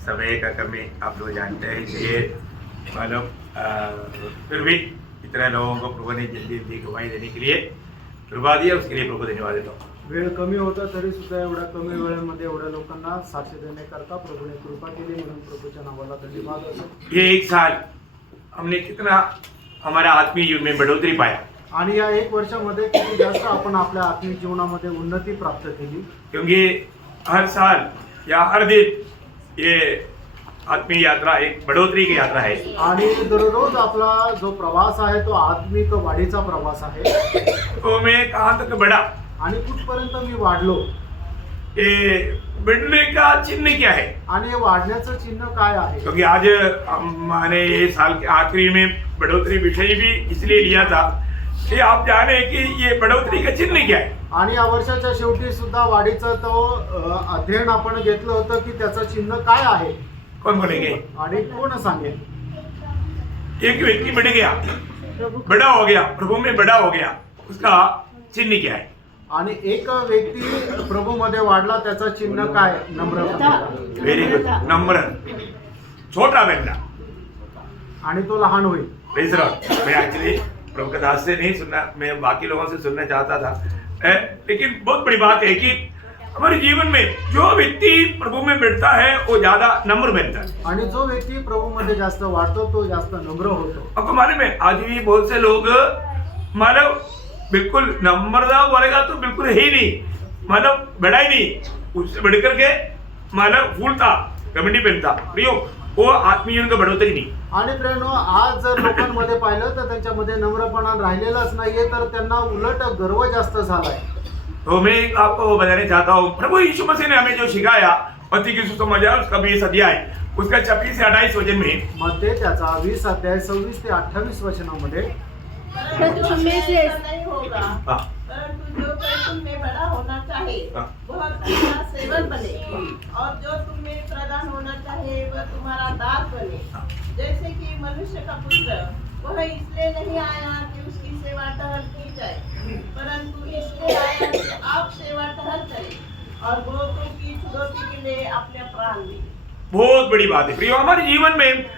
समय का कमी आप लोग जानते हैं, इसलिए मालूम फिर भी इतने लोगों को प्रभु ने जल्दी जल्दी गवाही देने के लिए कृपा दिया, उसके लिए प्रभु धन्यवाद देता हूँ। वेळ कमी होता तरी सुद्धा एवढ्या कमी वेळेमध्ये एवढ्या लोकांना साक्ष देण्याकरता प्रभूने कृपा केली, म्हणून प्रभूच्या नावाला धन्यवाद असो। ये एक साल हमने कितना हमारा आत्मीय जीवन में बढ़ोतरी पाया, आणि या एक वर्षामध्ये किती जास्त आपण आपल्या आत्मिक जीवनामध्ये उन्नती प्राप्त केली, क्योंकि हर साल या हर दिन ये आत्मीय यात्रा एक बढ़ोतरी की यात्रा है। आणि दररोज आपला जो प्रवास आहे तो आत्मिक वाढीचा प्रवास आहे। तो मैं कहाँ तक बढ़ा, आणि कुठपर्यंत मी वाढलो, ये बढ़ने का चिन्ह क्या है? आणि हे वाढण्याचं चिन्ह काय आहे? क्योंकि आज मैंने ये साल के आखिरी में बढ़ोतरी विषय भी इसलिए लिया था कि आप जाने कि ये बढ़ोतरी का चिन्ह क्या है। आणि या वर्षाच्या शेवटी सुद्धा वाढीचं तो अध्ययन आपण घेतलं होतं की त्याचं चिन्ह काय आहे, कौन बोलेंगे? आणि कोण सांगेल? एक व्यक्ति बढ़ गया, बड़ा हो गया, प्रभु में बड़ा हो गया, उसका चिन्ह क्या है? आणि एक व्यक्ती प्रभू मध्ये वाढला, त्याचा चिन्ह काय? नम्रता। वेरी गुड, नम्र, छोटा बनना, आणि तो लहान होईल। Praise Lord. मैं एक्चुअली प्रभु का दास से नहीं सुनना, मैं बाकी लोगों से सुनना चाहता था, लेकिन बहुत बड़ी बात है कि हमारे जीवन में जो व्यक्ति प्रभु में बैठता है वो ज्यादा नम्र बनता है, आणि जो व्यक्ती प्रभू मध्ये जास्त वाढतो तो जास्त नम्र होतो। आपको मालूम है आज भी बहुत से लोग मानव बिल्कुल नम्रता बोलेगा तो बिल्कुल है ही नहीं, मानव बड़ा ही नहीं, उससे बढ़ करके मानव फूलता कमेटी पहनता, प्रियो वो आत्मीय जीवन का बढ़ोतरी नहीं। आणि प्रेरणो, आज जर लोकांमध्ये पाहिलं तर त्यांच्यामध्ये नम्रपणा राहिलेलाच नाहीये, तर त्यांना उलट गर्व जास्त झालाय। तो मैं आपको बताना चाहता हूँ, प्रभु यीशु मसीह ने हमें जो सिखाया पति की सुसमाचार उसका 20 अध्याय उसका 26 से 28 वचन में, मध्ये त्याचा 20 अध्याय 26 ते 28 वचनामध्ये, परंतु तुम में से नहीं होगा, हाँ, परंतु जो कोई तुम में बड़ा होना चाहे हाँ। वह तुम्हारा सेवक बने, और जो तुम में प्रधान होना चाहे वह तुम्हारा दास बने। जैसे कि मनुष्य का पुत्र वह इसलिए नहीं आया कि उसकी सेवा टहल की जाए, परंतु इसलिए आया कि आप सेवा टहल करें और बहुतों की छुड़ौती के लिए अपने प्राण दें। बहुत बड़ी बात है प्रियो। हमारे जीवन में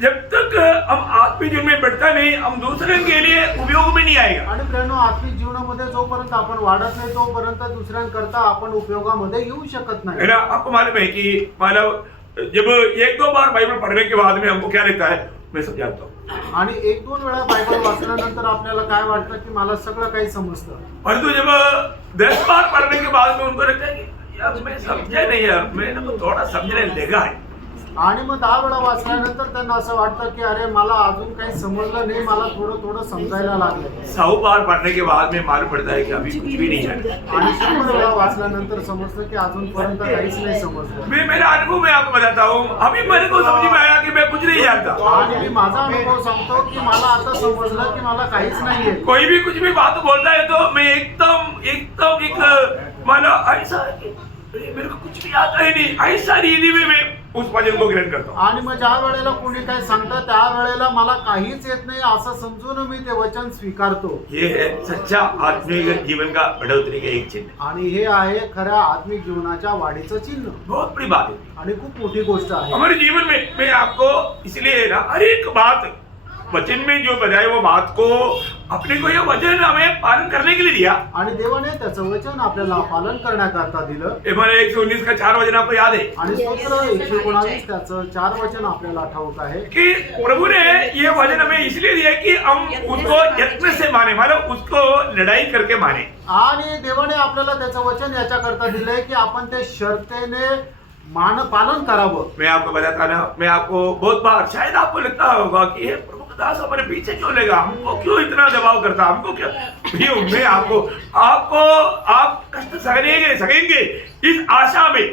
जब तक हम आत्मीय जीवन में बढ़ता नहीं, हम दूसरे के लिए उपयोग में नहीं आएगा। आणि प्रेरणो, आत्मिक जीवनामध्ये जोपर्यंत आपण वाढत नाही तोपर्यंत दुसऱ्यांकरता आपण उपयोगामध्ये येऊ शकत है नाही। ना? आपको मालूम है कि मानव जब एक दो बार बाइबल पढ़ने के बाद में हमको क्या लगता है, मैं सब जानता हूँ, आणि एक दोन वेळा बायबल वाचल्यानंतर आपल्याला काय वाटतं की मला सगळं काही समजतं। परंतु जब 10 बार पढ़ने के बाद में उनको लगता है कि यार मैं समझा नहीं यार, मैंने तो थोड़ा समझने लगा है। आणि मग 10 वेळा वाचल्यानंतर त्यांना असं वाटतं की अरे मला अजून काही समजलं नाही, मला थोडं थोडं समजायला लागलं। 100 बार पढ़ने के बाद में मालूम पड़ता है कि अभी कुछ भी नहीं जानता। आणि 100 वेळा वाचल्यानंतर समजतं की अजूनपर्यंत काहीच नाही समजलं। मैं मेरा अनुभव मैं आपको बताता हूँ, अभी मेरे को समझ में आया कि मैं कुछ नहीं जानता। आणि मी माझा अनुभव सांगतो की मला आता समजलं की मला काहीच नाहीये। कोई भी कुछ भी बात बोलता है तो मैं एकदम एकदम एक मानो ऐसा है कि अरे मेरे को कुछ भी आता ही नहीं, ऐसा रीति में मैं उस वचन को ग्रहण करता हूँ। आणि मग ज्या वेळेला कोणी काय सांगतं त्या वेळेला मला काहीच येत नाही असं समजून मी ते वचन स्वीकारतो। ये है सच्चा आत्मिक जीवन का बढ़ोतरी का एक चिन्ह। आणि हे आहे खऱ्या आत्मिक जीवनाच्या वाढीचं चिन्ह, बहुत बड़ी बात है आणि खूप मोठी गोष्ट आहे। हमारे जीवन में। मैं आपको इसलिए ना हर एक बात वचन में जो बताए वो बात को अपने को ये वचन हमें पालन करने के लिए दिया। आणि देवाने त्याचं वचन आपल्याला पालन करण्याकरता दिलं। हमारे 119 का 4 वचन आपको याद है आणि स्तोत्र 119 त्याचं 4 वचन आपल्याला ठाऊक आहे कि प्रभु ने ये वचन हमें इसलिए दिया कि हम उसको यत्न से माने, मतलब उसको लड़ाई करके माने। आणि देवाने आपल्याला त्याचं वचन याच्याकरता दिलंय की आपण ते शर्तेने पालन करावं। मैं आपको बताता ना, मैं आपको बहुत बार शायद आपको लगता होगा कि ये प्रभु का दास हमारे पीछे क्यों लेगा, हमको क्यों इतना दबाव करता, हमको क्यों। भैया मैं आपको आप कष्ट सहेंगे इस आशा में,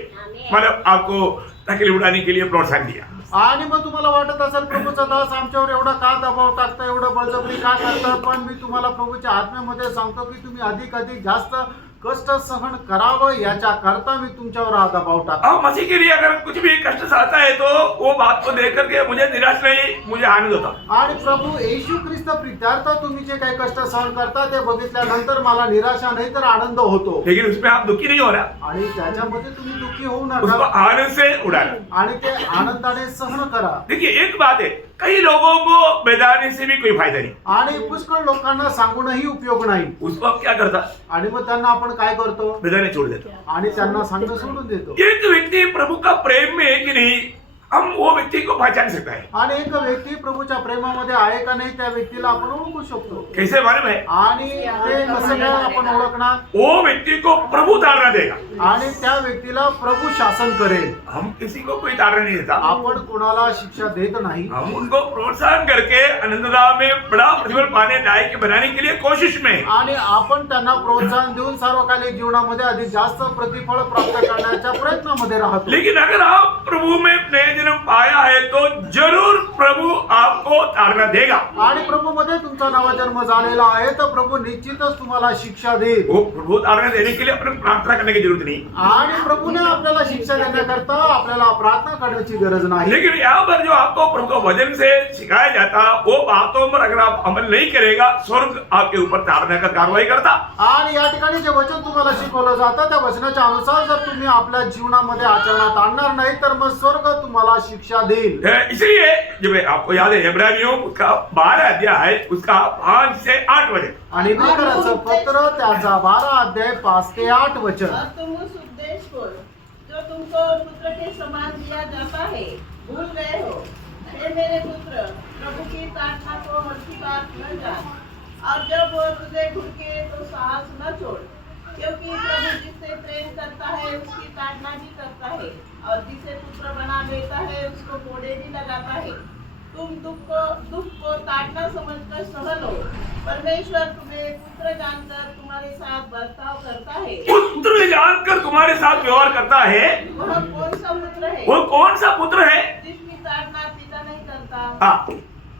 मतलब आपको तकलीफ उठाने के लिए प्रोत्साहन दिया। आणि मग तुम्हाला वाटत असेल प्रभूचा दास आमच्यावर एवढा का दबाव टाकता, एवढं बळजबरी का करता, पण मी तुम्हाला प्रभूच्या आत्म्यामध्ये सांगतो की तुम्ही अधिक जास्त कष्ट सहन करावं याच्या करता मी तुमच्यावर हा दबाव टाकतो. अब मसीह के लिए अगर कुछ भी कष्ट सहता है तो वो बात को देख करके मुझे निराश नहीं, मुझे आनंद होता. आणि प्रभू येशू ख्रिस्त प्रित्यार्थ तुम्ही जे काही कष्ट सहन करता ते बघितल्यानंतर मला निराशा नाही तर आनंद होतो. लेकिन उसमें आप दुखी नहीं हो रहा, आणि त्याच्यामध्ये तुम्ही दुःखी होऊ उसको नका आनंद से उड़ाना. आणि ते आनंदाने सहन करा. देखिए एक बात है, कई लोगों को बेदाने से भी कोई फायदा नहीं. आणि पुष्कळ लोकांना सांगूनही उपयोग नाही. उसको आप क्या करता, आणि मग त्यांना आपण काय करतो बेदाने छोड़ देता. आणि त्यांना सांगणं सोडून देतो. एक व्यक्ति प्रभु का प्रेम में है कि नहीं, हम वो व्यक्ति को पहचान सकता है. आणि एक व्यक्ती प्रभूच्या प्रेमामध्ये आहे का नाही त्या व्यक्तीला आपण ओळखू शकतो. कैसे मालूम है, आणि ते कसं काय आपण ओळखणार, वो व्यक्ति को प्रभु ताड़ना देगा. आणि त्या व्यक्तीला प्रभू शासन करेल. हम किसी को कोई ताड़ना नहीं देता, आपण कोणाला शिक्षा देत नाही. हम उनको प्रोत्साहन करके आनंददा में बड़ा प्रतिफल पाने लायक बनाने के लिए कोशिश में. आणि आपण त्यांना प्रोत्साहन देऊन सार्वकालिक जीवनामध्ये अधिक जास्त प्रतिफळ प्राप्त करण्याच्या प्रयत्नामध्ये राहतो. लेकिन अगर आप प्रभु में नया जन्म पाया है तो जरूर प्रभु आपको ताड़ना देगा. आणि प्रभू मध्ये तुमचा नवा जन्म झालेला आहे तर प्रभू निश्चितच तुम्हाला शिक्षा देईल. वो प्रभु ताड़ना देने के लिए अपने प्रार्थना करने की जरूरत नहीं. आणि प्रभूने आपल्याला शिक्षा देण्याकरता आपल्याला प्रार्थना करण्याची गरज नाही. लेकिन यहाँ पर जो आपको प्रभु का वचन से सिखाया जाता, वो बातों पर अगर आप अमल नहीं करेगा, स्वर्ग आपके ऊपर ताड़ना का कार्रवाई करता. आणि या ठिकाणी जे वचन तुम्हाला शिकवलं जातं त्या वचनाच्या अनुसार जर तुम्ही आपल्या जीवनामध्ये आचरणात आणणार नाही तर मग स्वर्ग तुम्हाला शिक्षा देईल. इसलिए जब आपको याद है इब्रानियों उसका 12 अध्याय उसका 5 से 8 वचन. आणि इब्रानियों पत्र त्याचा 12 अध्याय 5 ते 8 वचन. और तुम उस उपदेश को जो तुमको पुत्र के समान दिया जाता है भूल गए हो. हे मेरे पुत्र, प्रभु की प्रार्थना को हल्की बात न जान, और जब वो तुझे ढूंढे तो साहस न छोड़, क्योंकि प्रभु जिससे प्रेम करता है उसकी ताड़ना भी करता है, और जिसे पुत्र बना लेता है उसको कोड़े भी लगाता है. तुम दुख को ताड़ना समझकर सह लो. परमेश्वर तुम्हें पुत्र जानकर तुम्हारे साथ बर्ताव करता है. पुत्र जानकर तुम्हारे साथ व्यवहार करता है. वह कौन सा पुत्र है वो कौन सा पुत्र है? जिसकी ताड़ना पिता नहीं करता. हाँ,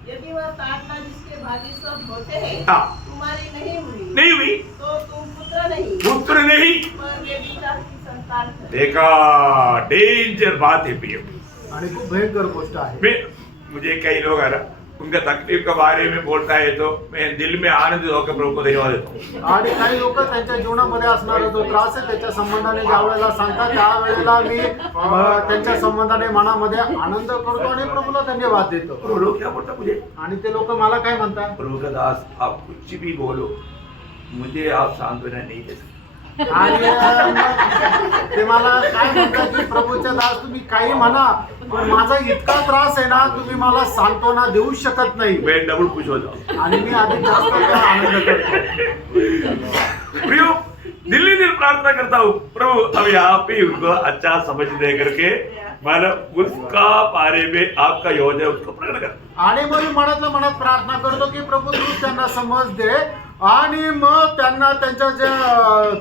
यदि वह ताड़ना जिसके भागी सब होते हैं हाँ. तुम्हारी नहीं हुई नहीं हुई तो तुम पुत्र नहीं पुत्र नहीं. पर व्यभिचार की संतान है. देखा, डेंजर बात है प्रिय. आणि खूप भयंकर गोष्ट आहे. मुझे कई लोग आ रहा उनका तकलीफ के बारे में बोलता है तो मैं दिल में आनंदित होकर प्रभु को धन्यवाद देता हूँ. आणि काही लोक त्यांच्या जीवनामध्ये असणारा जो त्रास आहे त्याच्या संबंधाने ज्या वेळेला सांगतात त्यावेळेला मी त्यांच्या संबंधाने मनामध्ये आनंद करतो आणि प्रभूला धन्यवाद देतो. प्रभु लोग क्या बोलता मुझे, आणि ते लोक मला काय म्हणतात, प्रभु का दास आप कुछ भी बोलो, मुझे आप सांत्वना नहीं दे सकते. आणि ते मला काय म्हणतात की प्रभूच्या दास तुम्ही काही म्हणा पण माझा इतका त्रास आहे ना तुम्ही मला सांत्वना देऊ शकत नाही. मैं डबल खुश हो जाऊँ. आणि मी अधिक जास्त आनंद करतो. प्रियो, दिल्ली दिल प्रार्थना करता हूँ प्रभु अब यहाँ पे उनको अच्छा समझ दे करके मानो उसका बारे में आपका योजना उसको प्रकट कर. आणि मग मी मनातल्या मनात प्रार्थना करतो की प्रभू तू त्यांना समज दे आणि मग त्यांना त्यांचा जे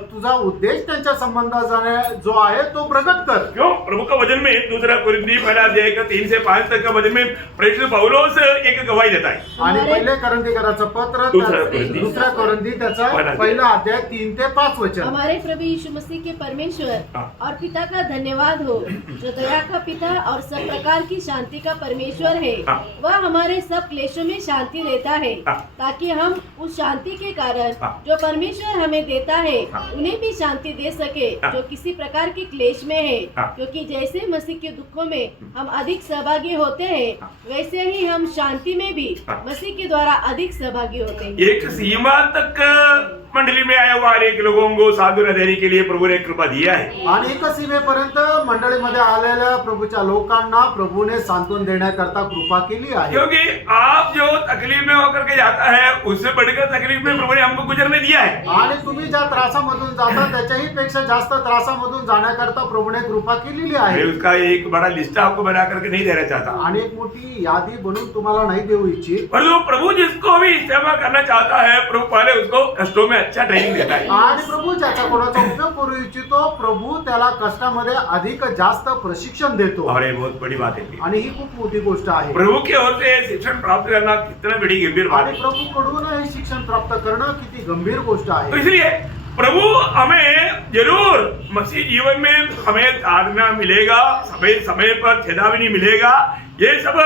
तुझा उद्देश त्यांच्या संबंधात जो आहे तो प्रकट कर. क्यों? प्रभु का वचन में दूसरा कुरिन्थी पहला अध्याय का 3 से 5 तक का वचन में प्रेरित पौलुस एक गवाही देता है. आणि पहिले करंथीकराचं पत्र दुसरा कोरिन्थी त्याचा पहिला अध्याय 3 ते 5 वचन. हमारे प्रभु यीशु मसीह के परमेश्वर और पिता का धन्यवाद हो, जो दया का पिता और सब प्रकार की शांति का परमेश्वर है. वह हमारे सब क्लेशों में शांति देता है ताकि हम उस शांति के कारण जो परमेश्वर हमें देता है उन्हें भी शांति दे सके जो किसी प्रकार के क्लेश में है. क्योंकि जैसे मसीह के दुखों में हम अधिक सहभागी होते हैं वैसे ही हम शांति में भी मसीह के द्वारा अधिक सहभागी होते हैं. एक सीमा तक मंडली में आया हुआ हर एक लोगों को सांत्वना देने के लिए प्रभु ने कृपा दिया है. आणि एक सीमेपर्यंत मंडळीमध्ये आलेल्या प्रभूच्या लोकांना प्रभूने सांत्वन देण्याकरता कृपा केली आहे. क्योंकि आप जो तकलीफ में होकर के जाता है उससे बढ़कर तकलीफ में प्रभु ने हमको गुजरने दिया है. आणि तुम्ही ज्या त्रासामधून जाता त्याच्याही पेक्षा जास्त त्रासामधून जाण्याकरता प्रभूने कृपा केलेली मैं आहे. उसका एक बड़ा लिस्ट आपको बना करके नहीं देना चाहता. आणि एक मोठी यादी बनवून तुम्हाला नाही देऊ इच्छित. परंतु प्रभु जिसको भी सेवा करना चाहता है प्रभु पहले उसको कष्टों में अच्छा ट्रेनिंग देता है. आणि प्रभू ज्याचा कोणाचा उपयोग करू इच्छितो प्रभू त्याला कष्टामध्ये अधिक जास्त प्रशिक्षण देतो. और ये बहुत बड़ी बात है. आणि ही खूप मोठी गोष्ट आहे. प्रभु की ओर से शिक्षण प्राप्त करना कितना बड़ी गंभीर बात आणि है. प्रभूकडून हे शिक्षण प्राप्त करणं किती गंभीर गोष्ट तो आहे. इसलिए प्रभु हमें जरूर मसीह जीवन में हमें ताड़ना मिलेगा, समय समय पर चेतावनी मिलेगा, ये सब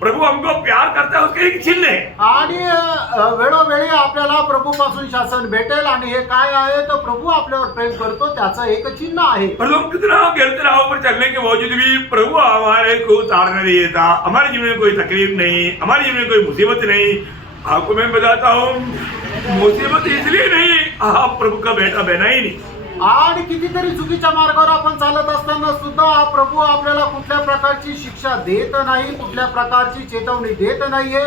प्रभु हमको प्यार करता है उसके एक चिन्ह है. आणि वेळोवेळी आपल्याला प्रभूपासून शासन भेटेल आणि हे काय आहे तर प्रभू आपल्यावर प्रेम करतो त्याचं एक चिन्ह आहे. पर हम कितना गिरते राहों पर चलने के बावजूद भी प्रभु हमारे को ताड़ना नहीं देता. हमारे जीवन में कोई तकलीफ नहीं, हमारे जीवन में कोई मुसीबत नहीं. आपको मैं बताता हूँ मुसीबत इसलिए नहीं आप प्रभु का बेटा बना ही नहीं. आणि कितीतरी चुकीच्या मार्गावर आपण चालत असताना सुद्धा प्रभू आपल्याला कुठल्या प्रकारची शिक्षा देत नाही, कुठल्या प्रकारची चेतावणी देत नाहीये.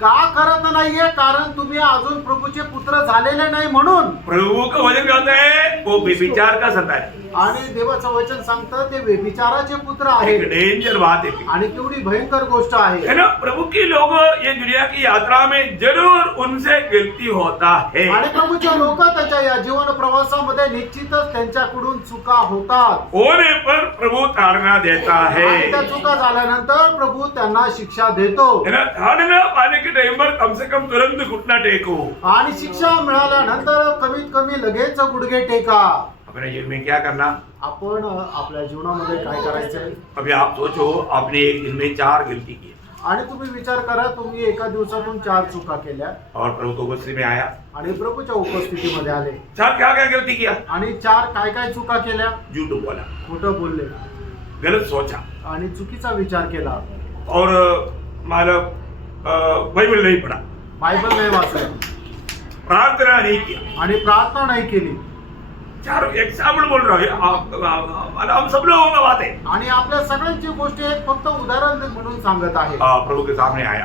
का करत नाहीये? कारण तुम्ही अजून प्रभूचे पुत्र झालेले नाही म्हणून. प्रभु का वचन कहता है वो विचार का संतान है. आणि देवाचं वचन सांगतं ते व्यभिचाराचे पुत्र आहे. एक डेंजर बात है आणि केवढी भयंकर गोष्ट आहे. है ना. प्रभु के लोग ये दुनिया की यात्रा में जरूर उनसे गलती होता है. आणि प्रभूचे लोक त्यांच्या या जीवन प्रवासामध्ये निश्चितच त्यांच्याकडून चुका होतात. होने पर प्रभु ताड़ना देता है. आणि त्या चुका झाल्यानंतर प्रभू त्यांना शिक्षा देतो. है ना. ताड़ना पाने के टाइम पर कम से कम तुरंत घुटना टेको. आणि शिक्षा मिळाल्यानंतर कमीत कमी लगेच गुडघे टेका. अपने जीवन में क्या करना. आपण आपल्या जीवनामध्ये काय करायचंय. अभी आप सोचो आपने एक दिन में 4 गलती की आणि तुम्ही विचार करा तुम्ही एका दिवसातून 4 चुका केल्या और प्रभु को उपस्थिति में आया. आणि प्रभूच्या उपस्थितीमध्ये आले 4 क्या क्या गलती किया. आणि 4 काय काय चुका केल्या. झूठ बोला, खोटं बोलले, गलत सोचा आणि चुकीचा विचार केला, और मतलब बाइबल नहीं पढ़ा, बायबल नाही वाचलं, प्रार्थना नहीं किया. आणि प्रार्थना नाही केली. 4 एग्जाम्पल बोल रहा हूँ. हम सब लोगों का बात है. आणि आपल्या सगळ्यांची गोष्टी एक फक्त उदाहरण म्हणून सांगत आहे. प्रभु के सामने आया,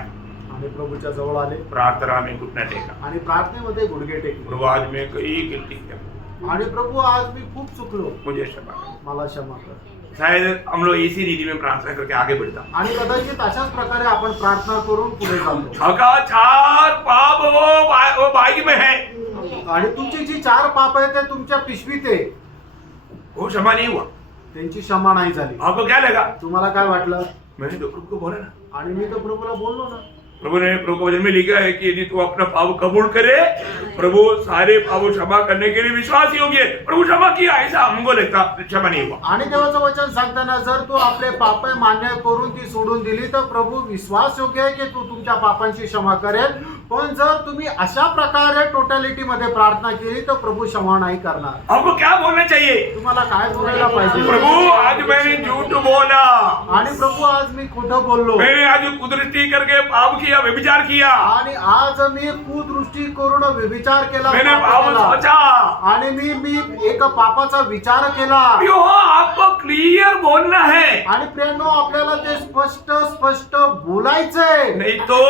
आणि प्रभूच्या जवळ आले प्रार्थना में घुटना टेका. आणि प्रार्थनेमध्ये गुडघे टेकले. प्रभु आज मैं कई गलती किया, आणि प्रभू आज मी खूप चुकलो, मुझे क्षमा कर. मला क्षमा कर. शायद हम लोग इसी रीति में प्रार्थना करके आगे बढ़ता. आणि कदाचित अशाच प्रकारे आपण प्रार्थना करून पुढे जातो. आपका 4 पाप वो बाइक में है, आणि तुमची जी 4 पाप आहे ते तुमच्या पिशवीत आहे, वो क्षमा नहीं हुआ. त्यांची क्षमा नाही झाली. आपको क्या लगा. तुम्हाला काय वाटलं. मैंने तो प्रभु को बोला ना. आणि मी तर प्रभूला बोललो ना. प्रभु ने प्रभु के वचन में लिखा है कि यदि तू अपना पाप कबूल करे प्रभु सारे पाप क्षमा करने के लिए विश्वास योग्य है. प्रभु क्षमा किया ऐसा हमको लगता, क्षमा नहीं हुआ. आणि देवाचं वचन सांगताना जर तू आपले पाप मान्य करून ती सोडून दिली तर प्रभू विश्वास योग्य आहे की तू तुमच्या पापांची क्षमा करेल. पण जर तुम्ही अशा प्रकारे टोटॅलिटी मध्ये प्रार्थना केली तर प्रभू क्षमा नाही करणार. हमको क्या बोलना चाहिए. तुम्हाला काय बोलायला पाहिजे. प्रभु आज मैंने झूठ बोला, आणि प्रभू आज मी खोटं बोललो, मैंने आज कुदृष्टि करके पाप किया, व्यभिचार किया, आणि आज मी कुदृष्टी करून व्यभिचार केला, मैंने पाप पाप केला. सोचा. आणि मी एक पापाचा विचार केला. यो आपको क्लियर बोलना है. आणि प्रेमनो आपल्याला ते स्पष्ट बोलायचंय. नहीं तो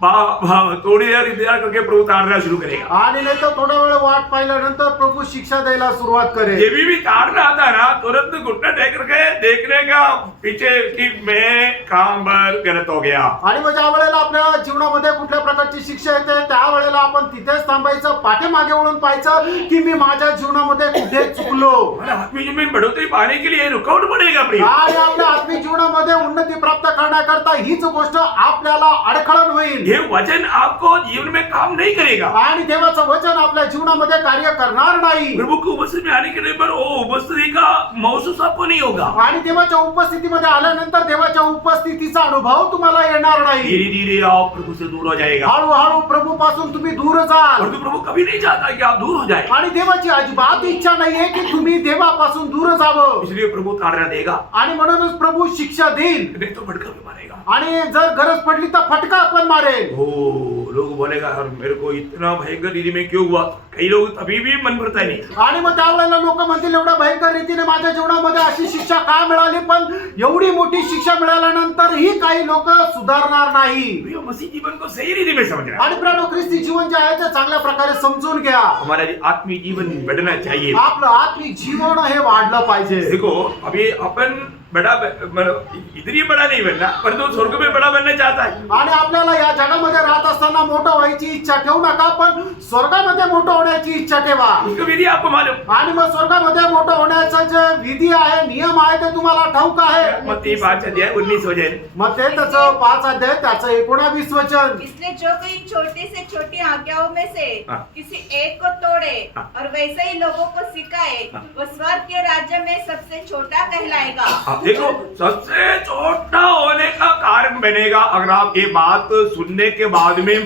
थोड़ी देर इंतजार करके प्रभु ताड़ना शुरू करेगा. आणि नाही तर थोडा वेळ वाट पाहिल्यानंतर प्रभू शिक्षा द्यायला सुरुवात करेल. ये भी ताड़ना आता ना तुरंत घुटना टेक करके देखने का पीछे कि मैं काम पर गलत हो गया. आणि मग ज्या वेळेला आपल्या जीवनामध्ये कुठल्या प्रकारची शिक्षा येते त्यावेळेला आपण तिथेच थांबायचं, पाठीमागे वळून पाहायचं की मी माझ्या जीवनामध्ये कुठे चुकलो. हमारे आत्मिक जीवन में बढ़ोतरी पाने के लिए रुकावट पड़ेगा प्रिय. आणि आपल्या आत्मिक जीवनामध्ये उन्नती प्राप्त करण्याकरता हीच गोष्ट आपल्याला अडखळण होईल. ये वचन आपको जीवन में काम नहीं करेगा. आणि देवाचं वचन आपल्या जीवनामध्ये कार्य करणार नाही. प्रभु की उपस्थिति में आने के टाइम पर वो उपस्थिति का महसूस आपको नहीं होगा. आणि देवाच्या उपस्थितीमध्ये आल्यानंतर देवाच्या उपस्थितीचा अनुभव तुम्हाला येणार नाही. धीरे धीरे आप प्रभु से दूर हो जाएगा. हळूहळू प्रभू पासून तुम्ही दूर जाल. और तो प्रभु कभी नहीं चाहता कि आप दूर हो जाए. आणि देवाची अजिबात इच्छा नाहीये की तुम्ही देवापासून दूर जावं. इसलिए प्रभु ताड़ना देगा. आणि म्हणूनच प्रभू शिक्षा देईल. नहीं तो भटका भी मारेगा. आणि जर गरज पडली तर फटका पण मारेल. ओ लोग बोलेगा और मेरे को इतना भयंकर रीति में क्यों हुआ. कई लोग अभी भी मन भरता नहीं. आणि मग त्यावेळेला लोक म्हणतील एवढ्या भयंकर रीतीने माझ्या जीवनामध्ये अशी शिक्षा का मिळाली. पण एवढी मोठी शिक्षा मिळाल्यानंतर ही काही लोक सुधारणार नाही. प्रिय मसीह जीवन को सही रीति में समझना. आणि प्रिय ख्रिस्ती जीवन जे आहे ते चांगल्या प्रकारे समजून घ्या. हमारा आत्मिक जीवन बढ़ना चाहिए. आपलं आत्मिक जीवन हे वाढलं पाहिजे. देखो अभी अपन बड़ा मतलब इधर ही बड़ा नहीं बनना परंतु स्वर्ग में बड़ा बनना चाहता है. आणि आपल्याला या जगामध्ये राहत असताना मोठं व्हायची इच्छा ठेवू नका, पण स्वर्गामध्ये मोठं होण्याची इच्छा ठेवा. उसका विधि आपको मालूम. आणि मग स्वर्गामध्ये मोठं होण्याचा जे विधी आहे, नियम आहे, ते तुम्हाला ठाऊक आहे. मत्ती 5:19 वचन. मग ते त्याचं 5 अध्याय त्याचं 19 वचन. इसलिए जो कोई छोटी से छोटी आज्ञाओं में से हाँ। किसी एक को तोड़े हाँ। और वैसे ही लोगों को सिखाए हाँ। वो स्वर्ग के राज्य में सबसे छोटा कहलाएगा। आप देखो, सबसे छोटा होने का कारण बनेगा अगर आप ये बात सुनने के बाद में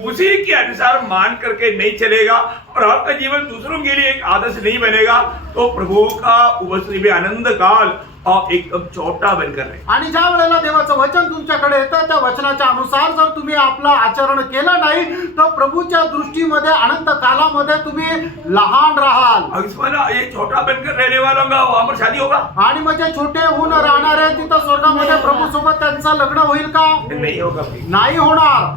उसी के अनुसार मान करके नहीं चलेगा और आपका जीवन दूसरों के लिए एक आदर्श नहीं बनेगा, तो प्रभु का उपस्थिति में आनंद काल आप एकदम छोटा बनकर रहे. आणि ज्या वेळेला देवाचं वचन तुमच्याकडे येतं, त्या वचनाच्या अनुसार जर तुम्ही आपलं आचरण केलं नाही, तर प्रभूच्या दृष्टीमध्ये अनंत कालामध्ये तुम्ही लहान राहाल. अब इसमें ना ये छोटा बनकर रहने वालों का वहां पर शादी होगा? आणि मग जे छोटे होऊन राहणारे तिथं स्वर्गामध्ये प्रभू सोबत त्यांचं लग्न होईल का? नहीं होगा. नाही होणार.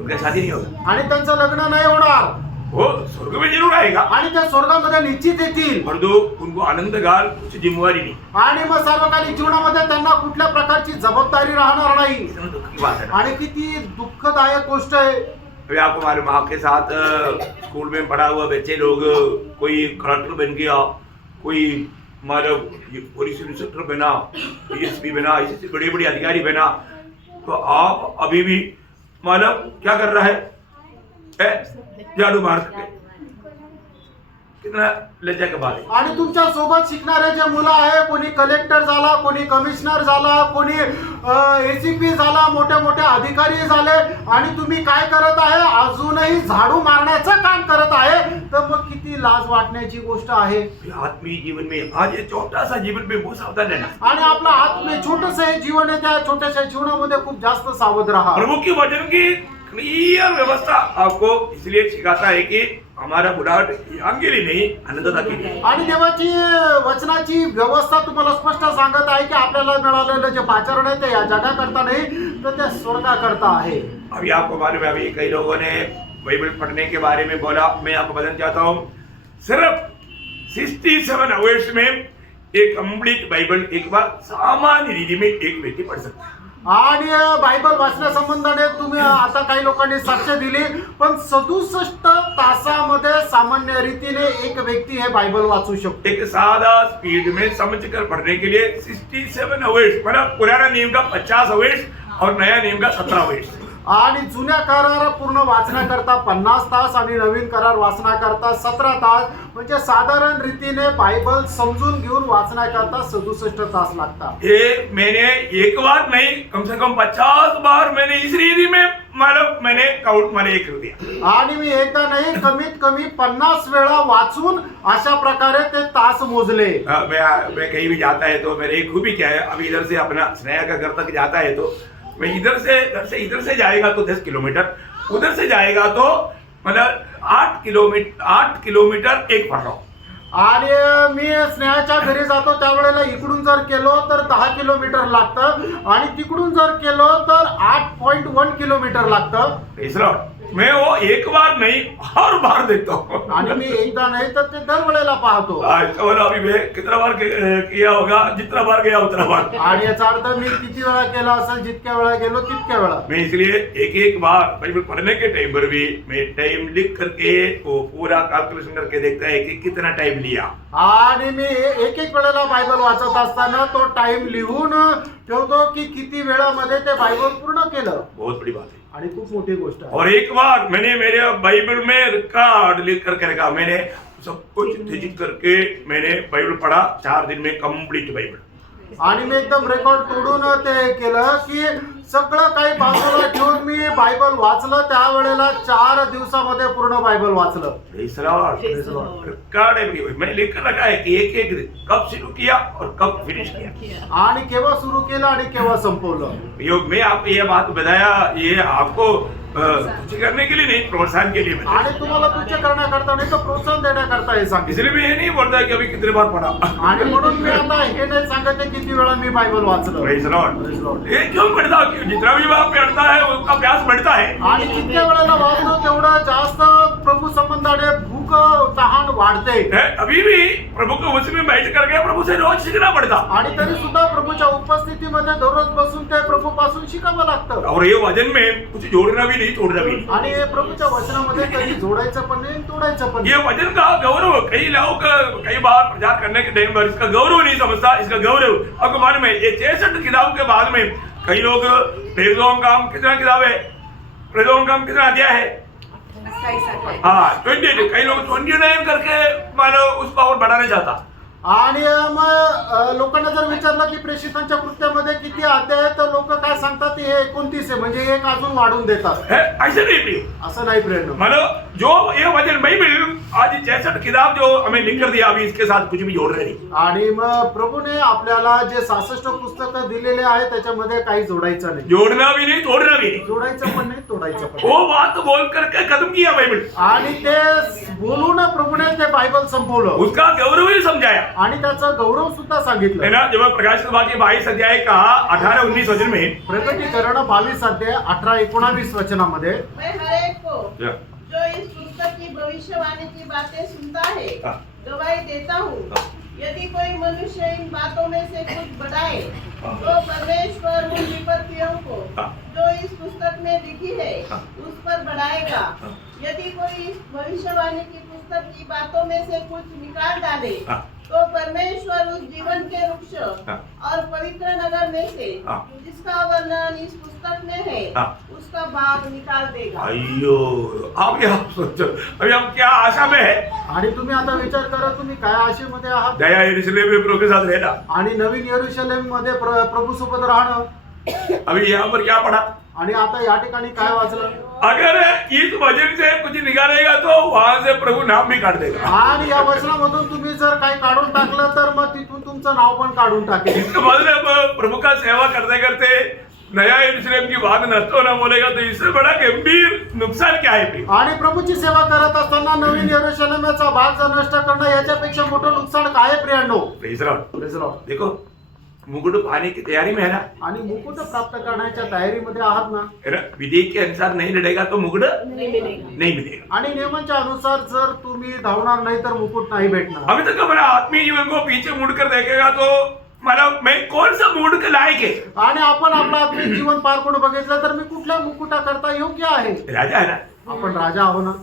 उनका शादी नहीं होगा. आणि त्यांचं लग्न नाही होणार. वो स्वर्ग में जरूर आएगा, आणि त्या स्वर्गामध्ये निश्चित येतील. परंतु उनको आनंद काल कुछ जिम्मेवारी नहीं. आणि मग सार्वकालिक जीवनामध्ये त्यांना कुठल्या प्रकारची जबाबदारी राहणार नाही. इतना दुख की बात है. आणि किती दुःखदायक गोष्ट आहे. अभी आपको मालूम, आपके साथ स्कूल में पढ़ा हुआ बच्चे लोग, कोई कलेक्टर बन गया, कोई मतलब पुलिस इंस्पेक्टर बना, डीएसपी बना, इससे बड़े बड़े अधिकारी बना, तो आप अभी भी मतलब क्या कर रहा है? झाड़ू मार करके. कितना लज्जा की बात है. आणि तुमच्या सोबत शिकणारे जे मुलं आहे, कोणी कलेक्टर झाला, कोणी कमिशनर झाला, कोणी एसीपी झाला, मोठे मोठे अधिकारी झाले, आणि तुम्ही काय करत आहे? अजूनही झाडू मारण्याचं काम करत आहे. तर मग किती लाज वाटण्याची गोष्ट आहे. आत्मीय जीवन में आज ये छोटा सा जीवन में बहुत सावधान रहना. आणि आपलं आत्मे छोटस हे जीवन आहे, त्या छोट्याशा जीवनामध्ये खूप जास्त सावध राहा. प्रभु की वचन की क्लियर व्यवस्था आपको इसलिए सिखाता है कि हमारा बुढ़ाट यहाँ के लिए नहीं, अनंतता के लिए. आणि देवाची वचनाची व्यवस्था तुम्हाला स्पष्ट सांगत आहे की आपल्याला मिळालेलं जे पाचारण आहे ते या जगाकरता नाही, तर ते स्वर्गाकरता आहे. अभी आपको मालूम है, अभी कई लोगों ने बाइबल पढ़ने के बारे में बोला. मैं आपको बताना चाहता हूँ, सिर्फ 67 आवर्स में एक कंप्लीट बाइबल एक बार सामान्य रीति में एक व्यक्ति पढ़ सकता है. आणि बायबल वाचण्यासंबंधाने तुम्ही आता काही लोकांनी साक्ष दिली, पण 67 तासामध्ये सामान्य रीतीने एक व्यक्ती हे बायबल वाचू शकतो. एक सादा स्पीड में समझ कर पढ़ने के लिए 67 आवर्स, मतलब पुराना नियम का 50 आवर्स और नया नियम का 17 आवर्स. आणि जुन्या करार पूर्ण वाचण्याकरता 50 तास आणि नवीन करार वाचण्याकरता 17 तास, म्हणजे साधारण रीतीने बायबल समजून घेऊन वाचण्याकरता 67 तास लागतात. ये मैंने एक बार नहीं, कम से कम 50 बार मैंने इस रीति में मतलब मैंने काउंट मैंने कर दिया. आणि मी एकदा नाही, कमीत कमी 50 वेळा वाचून अशा प्रकारे ते तास मोजले. मैं कहीं भी जाता है तो मेरी एक खूबी क्या है, अभी इधर से अपना स्नेहा का घर तक जाता है तो मैं इधर से जाएगा तो 10 किलोमीटर, उधर से जाएगा तो मतलब 8 किलोमीटर एक पढ़ रहा हूँ. आणि मी स्नेहाच्या घरी जातो त्यावेळेला इकडून जर केलो तर 10 किलोमीटर लागतं, आणि तिकडून जर केलो तर 8.1 किलोमीटर लागतं. तीसरा, मैं वो एक बार नहीं हर बार देखता हूँ. आणि मी एकदा नाही तर ते दरवेळेला पाहतो. बोला अभी मैं कितना बार किया होगा, जितना बार गया उतना बार. आणि याचा अर्थ मी किती वेळा केला असेल, जितक्या वेळा गेलो तितक्या वेळा. मैं इसलिए एक बार बाइबल पढ़ने के टाइम पर भी मैं टाइम लिख करके वो पूरा कैलकुलेशन करके देखता है कि कितना टाइम लिया. आणि मी एक वेळेला बायबल वाचत असताना तो टाइम लिहून ठेवतो की किती वेळामध्ये ते बायबल पूर्ण केलं. बहुत बड़ी बात है. आणि खूप मोठी गोष्ट आहे. और एक बार मैंने मेरे बाइबल में रिकॉर्ड लिख करके रखा, मैंने सब कुछ डिजिट करके मैंने बाइबल पढ़ा 4 दिन में कंप्लीट बाइबल. आणि मी एकदम रेकॉर्ड तोडून ते केलं की सगळं काही बाजूला ठेवून मी बायबल वाचलं. त्यावेळेला 4 दिवसामध्ये पूर्ण बायबल वाचलं. रिकॉर्ड है, मैं लिख कर रखा है कि एक कब शुरू किया और कब फिनिश किया, आणि केव्हा सुरू केलं आणि केव्हा संपवलं. योग मैं आपको ये बात बताया, ये आपको तुच्छ करने के लिए नहीं, प्रोत्साहन के लिए बताया. आणि तुम्हाला तुच्छ करण्याकरता नाही तर प्रोत्साहन देण्याकरता हे सांगितलं. इसलिए मैं ये नहीं बोलता कि अभी कितने बार पढ़ा. आणि म्हणून मी आता हे नाही सांगत किती वेळा मी बायबल वाचलं. Praise the Lord. ये क्यों बढ़ता, जितना भी बाप पढ़ता है उसका प्यास बढ़ता है. आणि जितक्या वेळेला वाचतो तेवढं जास्त प्रभू संबंधाने भूक तहान वाढते. अभी भी प्रभु को उसी में बैठ करके प्रभु से रोज सीखना पड़ता. आणि तरी सुद्धा प्रभूच्या प्रभूच्या उपस्थितीमध्ये दररोज बसून ते प्रभूपासून शिकावं लागतं. और ये वजन में कुछ जोड़ना भी नहीं तोड़ना भी नहीं. आणि हे प्रभूच्या वचनामध्ये कधी जोडायचं पण नाही तोडायचं पण ये नाही. वजन का गौरव कई लोग कई बार प्रचार करने के टाइम पर इसका गौरव नहीं समझता. इसका गौरव आपको मालूम है ये 66 किताब के बाद में कई लोग प्रेरितों का काम कितना किताब है, प्रेरितों का काम कितना अध्याय है, 28 हाँ 28. कई लोग 29 करके मानो उसको और बढ़ाना चाहता. आणि मग लोकांना जर विचारलं की प्रेषितांच्या कृत्यामध्ये किती अध्याय आहे, तर लोक काय सांगतात हे 29 आहे, म्हणजे एक अजून वाढून देतात. है ऐसे नहीं प्रिय. असं नाही प्रेरणा. मानो जो ये वजन बाइबल आज 66 किताब जो हमें लिख कर दिया, अभी इसके साथ कुछ भी जोड़ रहे नहीं. आणि मग प्रभूने आपल्याला जे 66 पुस्तकं दिलेले आहेत त्याच्यामध्ये काही जोडायचं नाही. जोड़ना भी नहीं तोड़ना भी नहीं. जोडायचं पण नाही तोडायचं पण नाही. वो बात बोल करके खत्म किया बाइबल. आणि ते बोलून प्रभूने ते बायबल संपवलं उसका गौरव ही समझाया आणि त्याचा गौरव सुद्धा है सांगितलं. ना. जब प्रकाश के 22 अध्याय का 18-19 वचन में प्रकटीकरण 22 अध्याय 18-19 वचनामध्ये मैं हर एक को जो इस पुस्तक की भविष्यवाणी की बातें सुनता है हाँ। गवाही देता हूँ. यदि कोई मनुष्य इन बातों में से कुछ बढ़ाए तो परमेश्वर उन विपत्तियों को हाँ। जो इस पुस्तक में लिखी है हाँ। उस पर बढ़ाएगा. यदि कोई इस भविष्यवाणी की पुस्तक की बातों में से कुछ निकाल डाले हाँ। तो परमेश्वर उस जीवन के वृक्ष हाँ। और पवित्र नगर में से हाँ। जिसका वर्णन इस पुस्तक में है हाँ। उसका भाग निकाल देगा. अयो आप क्या सोचो, अभी हम क्या आशा में है. आणि तुम्ही आता विचार करा तुम्ही काय आशेमध्ये आहात. दया यरूशलेम में प्रभु के साथ रहना. आणि नवीन यरूशलेम मध्ये प्रभू सोबत राहणं. अभी यहाँ पर क्या पढ़ा. आणि आता या ठिकाणी काय वाचलं. अगर इस वजन से कुछ निकालेगा तो वहां से प्रभु नाम भी काट देगा. आणि या वचनामधून तुम्ही जर काही काढून टाकलं तर मग तिथून तुमचं नाव पण काढून टाकेल. इसका मतलब प्रभु का सेवा करते करते नया यरूशलेम की बात नष्ट होना बोलेगा तो इससे बड़ा गंभीर नुकसान क्या है प्रिय. आणि प्रभूची सेवा करत असताना नवीन यरूशलेमाचा भाग जर नष्ट करणं याच्यापेक्षा मोठं नुकसान काय आहे प्रियांनो. Praise the Lord. Praise the Lord. देखो मुकुट पाने की तैयारी में है ना. आणि मुकुट प्राप्त करण्याच्या तयारीमध्ये आहात ना. है ना. विधि के अनुसार नहीं लड़ेगा तो मुकुट नहीं मिलेगा. नहीं मिलेगा. आणि नियमांच्या अनुसार जर तुम्ही धावणार नाही तर मुकुट नाही भेटणार. अभी तक हमारा आत्मीय जीवन को पीछे मुड़कर देखेगा तो मतलब मैं कौन सा मूड के लायक है. आणि आपण आपलं आत्मिक जीवन पार करून बघितलं तर मी कुठल्या मुकुटा करता योग्य आहे. राजा है ना. आपण राजा आहो ना.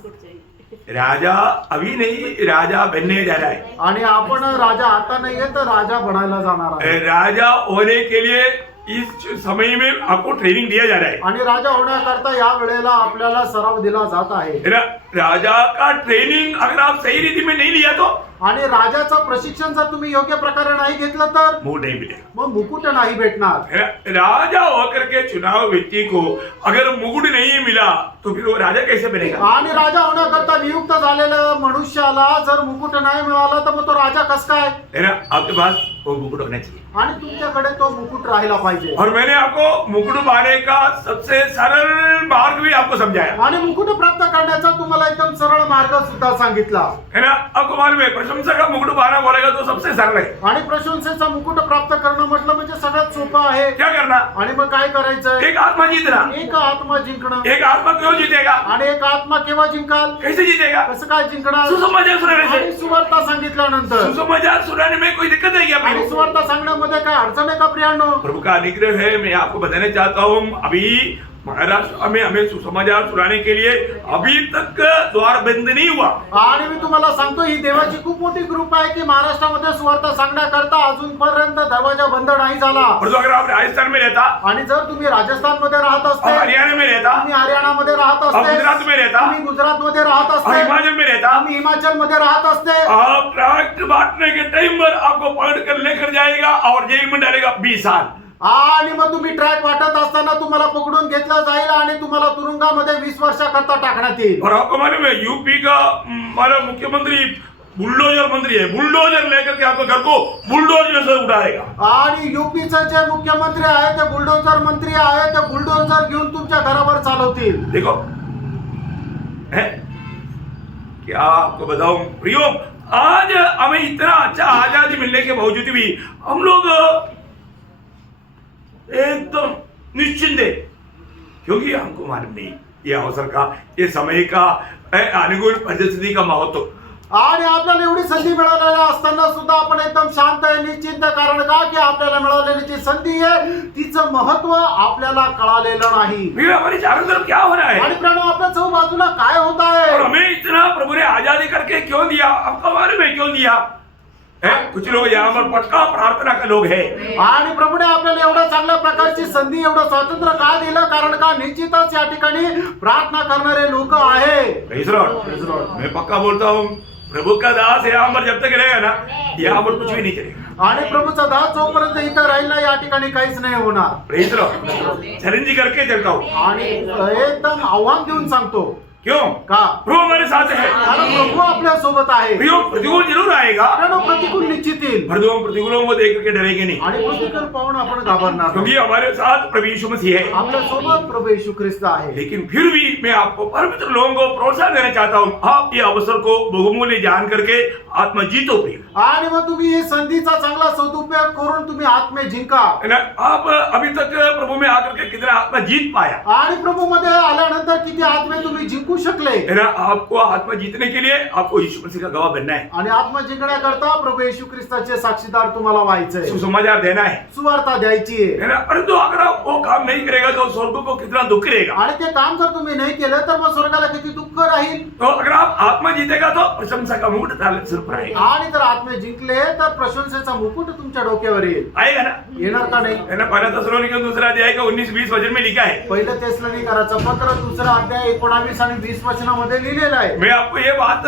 राजा अभी नहीं, राजा बनने जा रहा है. आणि आपण राजा आता नाहीये तर राजा बनायला जाणार आहे. राजा होने के लिए इस समय में आपको ट्रेनिंग दिया जा रहा है. आणि राजा होण्याकरता या वेळेला आपल्याला सराव दिला जात आहे. है ना. राजा का ट्रेनिंग अगर आप सही रीति में नहीं लिया तो आणि राजाचं प्रशिक्षण जर तुम्ही योग्य प्रकारे नाही घेतलं तर मुंह नहीं मिलेगा. मग मुकुट नाही भेटणार. है ना. राजा होकर के चुनाव व्यक्ति को अगर मुकुट नहीं मिला तो फिर वो राजा कैसे बनेगा. आणि राजा होण्याकरता नियुक्त झालेल्या मनुष्याला जर मुकुट नाही मिळाला तर मग तो राजा कस काय. है ना. आपके पास वो मुकुट होना चाहिए. आणि तुमच्याकडे तो मुकुट राहिला पाहिजे. और मैंने आपको मुकुट पाने का सबसे सरल मार्ग भी आपको समझाया. आणि मुकुट प्राप्त करण्याचा तुम्हाला एकदम सरळ मार्ग सुद्धा सांगितला. है ना. आपको मालूम है प्रशंसा का मुकुट पाना बोलेगा तो सबसे सरल है. आणि प्रशंसेचा मुकुट प्राप्त करणं म्हटलं म्हणजे सगळ्यात सोपं आहे. क्या करना. आणि मग काय करायचं. एक आत्मा जीतना. एक आत्मा जिंकणं. एक आत्मा क्यों जीतेगा. आणि एक आत्मा केव्हा जिंकाल. कैसे जीतेगा. कसं काय जिंकणार. सुसमाचार सुनाने आणि से. सुवार्ता सांगितल्यानंतर. सुसमाचार सुनाने में कोई दिक्कत नहीं है. आणि सुवार्ता सांगण्यामध्ये काय अडचण आहे का प्रियांनो. प्रभु का अनुग्रह है. मैं आपको बताना चाहता हूँ अभी महाराष्ट्र में हमें सुसमाचार सुनाने के लिए अभी तक द्वार बंद नहीं हुआ. आणि मी तुम्हाला सांगतो ही देवाची खूप मोठी कृपा आहे की महाराष्ट्रामध्ये सुवार्ता सांगण्याकरता अजूनपर्यंत दरवाजा बंद नाही झाला. और तो अगर आप राजस्थान में रहता, आणि जर तुम्ही राजस्थान मध्ये राहत और असते, हरियाणा में रहता, तुम्ही हरियाणामध्ये राहत और असते, गुजरात में रहता, तुम्ही गुजरात मध्ये राहत और असते, हिमाचल में रहता, तुम्ही हिमाचल मध्ये राहत असते, आप ट्रैक्ट बांटने के टाइम पर आपको पकड़ कर लेकर जाएगा और जेल में डालेगा 20 साल. आणि मग तुम्ही ट्रॅक वाटत असताना तुम्हाला पकडून घेतलं जाईल आणि तुम्हाला तुरुंगामध्ये 20 वर्षाकरता टाकण्यात येईल. और आपको मालूम है यूपी का हमारा मुख्यमंत्री बुलडोजर मंत्री है. बुलडोजर लेकर के आपके घर को बुलडोजर से उड़ाएगा. आणि युपीचे जे मुख्यमंत्री आहे ते बुलडोजर मंत्री आहे ते बुलडोजर घेऊन तुमच्या घरावर चालवतील. देखो है क्या आपको बताऊं प्रियो, आज हमें इतना अच्छा आजादी मिलने के बावजूद भी हम लोग एकदम निश्चिंत है, क्योंकि हमको मालूम नहीं ये अवसर का, ये समय का अनुकूल परिस्थिति का महत्व. आणि आपल्याला एवढी संधी मिळालेली असताना सुद्धा आपण एकदम शांत आहे, निश्चिंत. कारण का की आपल्याला मिळालेली जी संधी आहे तिचं महत्व आपल्याला कळालेलं नाही. फिर हमारे चारों तरफ क्या हो रहा है? आणि प्रणव आपल्या चौ बाजूला काय होत और आहे? हमें इतना प्रभु ने आजादी करके क्यों दिया? आपको हमारे में क्यों दिया है? कुछ लोग यहाँ पर पक्का प्रार्थना के लोग हैं। आणि प्रभूने आपल्याला एवढ्या चांगल्या प्रकारची संधी, एवढं स्वातंत्र्य का दिलं? कारण का निश्चितच या ठिकाणी प्रार्थना करणारे लोक आहे. Praise the Lord. मैं पक्का बोलता हूँ, प्रभु का दास यहाँ पर जब तक रहेगा ना, यहाँ पर कुछ भी नहीं चलेगा। आणि प्रभूचा दास जोपर्यंत इथं राहील ना, या ठिकाणी काहीच नाही होणार. Praise the Lord. चैलेंज करके चलता हूँ। आणि एकदम आव्हान देऊन सांगतो. क्यों? का? प्रभु हमारे साथ है। कारण प्रभू आपल्या सोबत आहे. प्रतिकूल जरूर आएगा, प्रणव प्रतिकूल निश्चित येईल. परंतु हम प्रतिकूलों को देख करके डरेंगे नहीं, आणि प्रतिकूल पाहून आपण घाबरणार क्योंकि नाही. हमारे साथ प्रभु यीशु मसीह है। आपल्या सोबत प्रभू येशू ख्रिस्त आहे. लेकिन फिर भी मैं आपको पवित्र लोगों को प्रोत्साहन देना चाहता हूँ, आप ये अवसर को बहुमूल्य जान करके आत्मा जीतो प्रिय। आणि मग तुम्ही ही संधीचा चांगला सदुपयोग करून तुम्ही आत्मे जिंका. है ना? आप अभी तक प्रभु में आकर के कितना आत्मा जीत पाया आणि प्रभू मध्ये आल्यानंतर किती आत्मे तुम्ही जिंकू शकले. है ना? आपको आत्मा जीतने के लिए आपको यीशु मसीह का गवाह बनना है, आणि आत्मा जिंकण्याकरता प्रभू येशू ख्रिस्ताचे साक्षीदार तुम्हाला व्हायचंय. सुसमाचार देना है, सुवार्ता द्यायची आहे. है ना? परंतु अगर आप वो काम नहीं करेगा तो स्वर्ग को कितना दुख रहेगा। आणि ते काम जर तुम्ही नाही केलं तर मग स्वर्गाला किती दुःख राहील. तो अगर आप आत्मा जीतेगा तो प्रशंसा का मुकुट ताले सिर पर आएगा। आणि जर आत्मे जिंकले तर प्रशंसेचा मुकुट तुमच्या डोक्यावर येईल. आएगा ना? येणार का नाही? है ना? पहला थेसलोनिकैयों दूसरा अध्याय का 19-20 वचन में लिखा है। पहिलं तेसलोनिकराचं पत्र दुसरा अध्याय 19 आणि 20 वचनामध्ये लिहिलेलं आहे. मैं आपको ये बात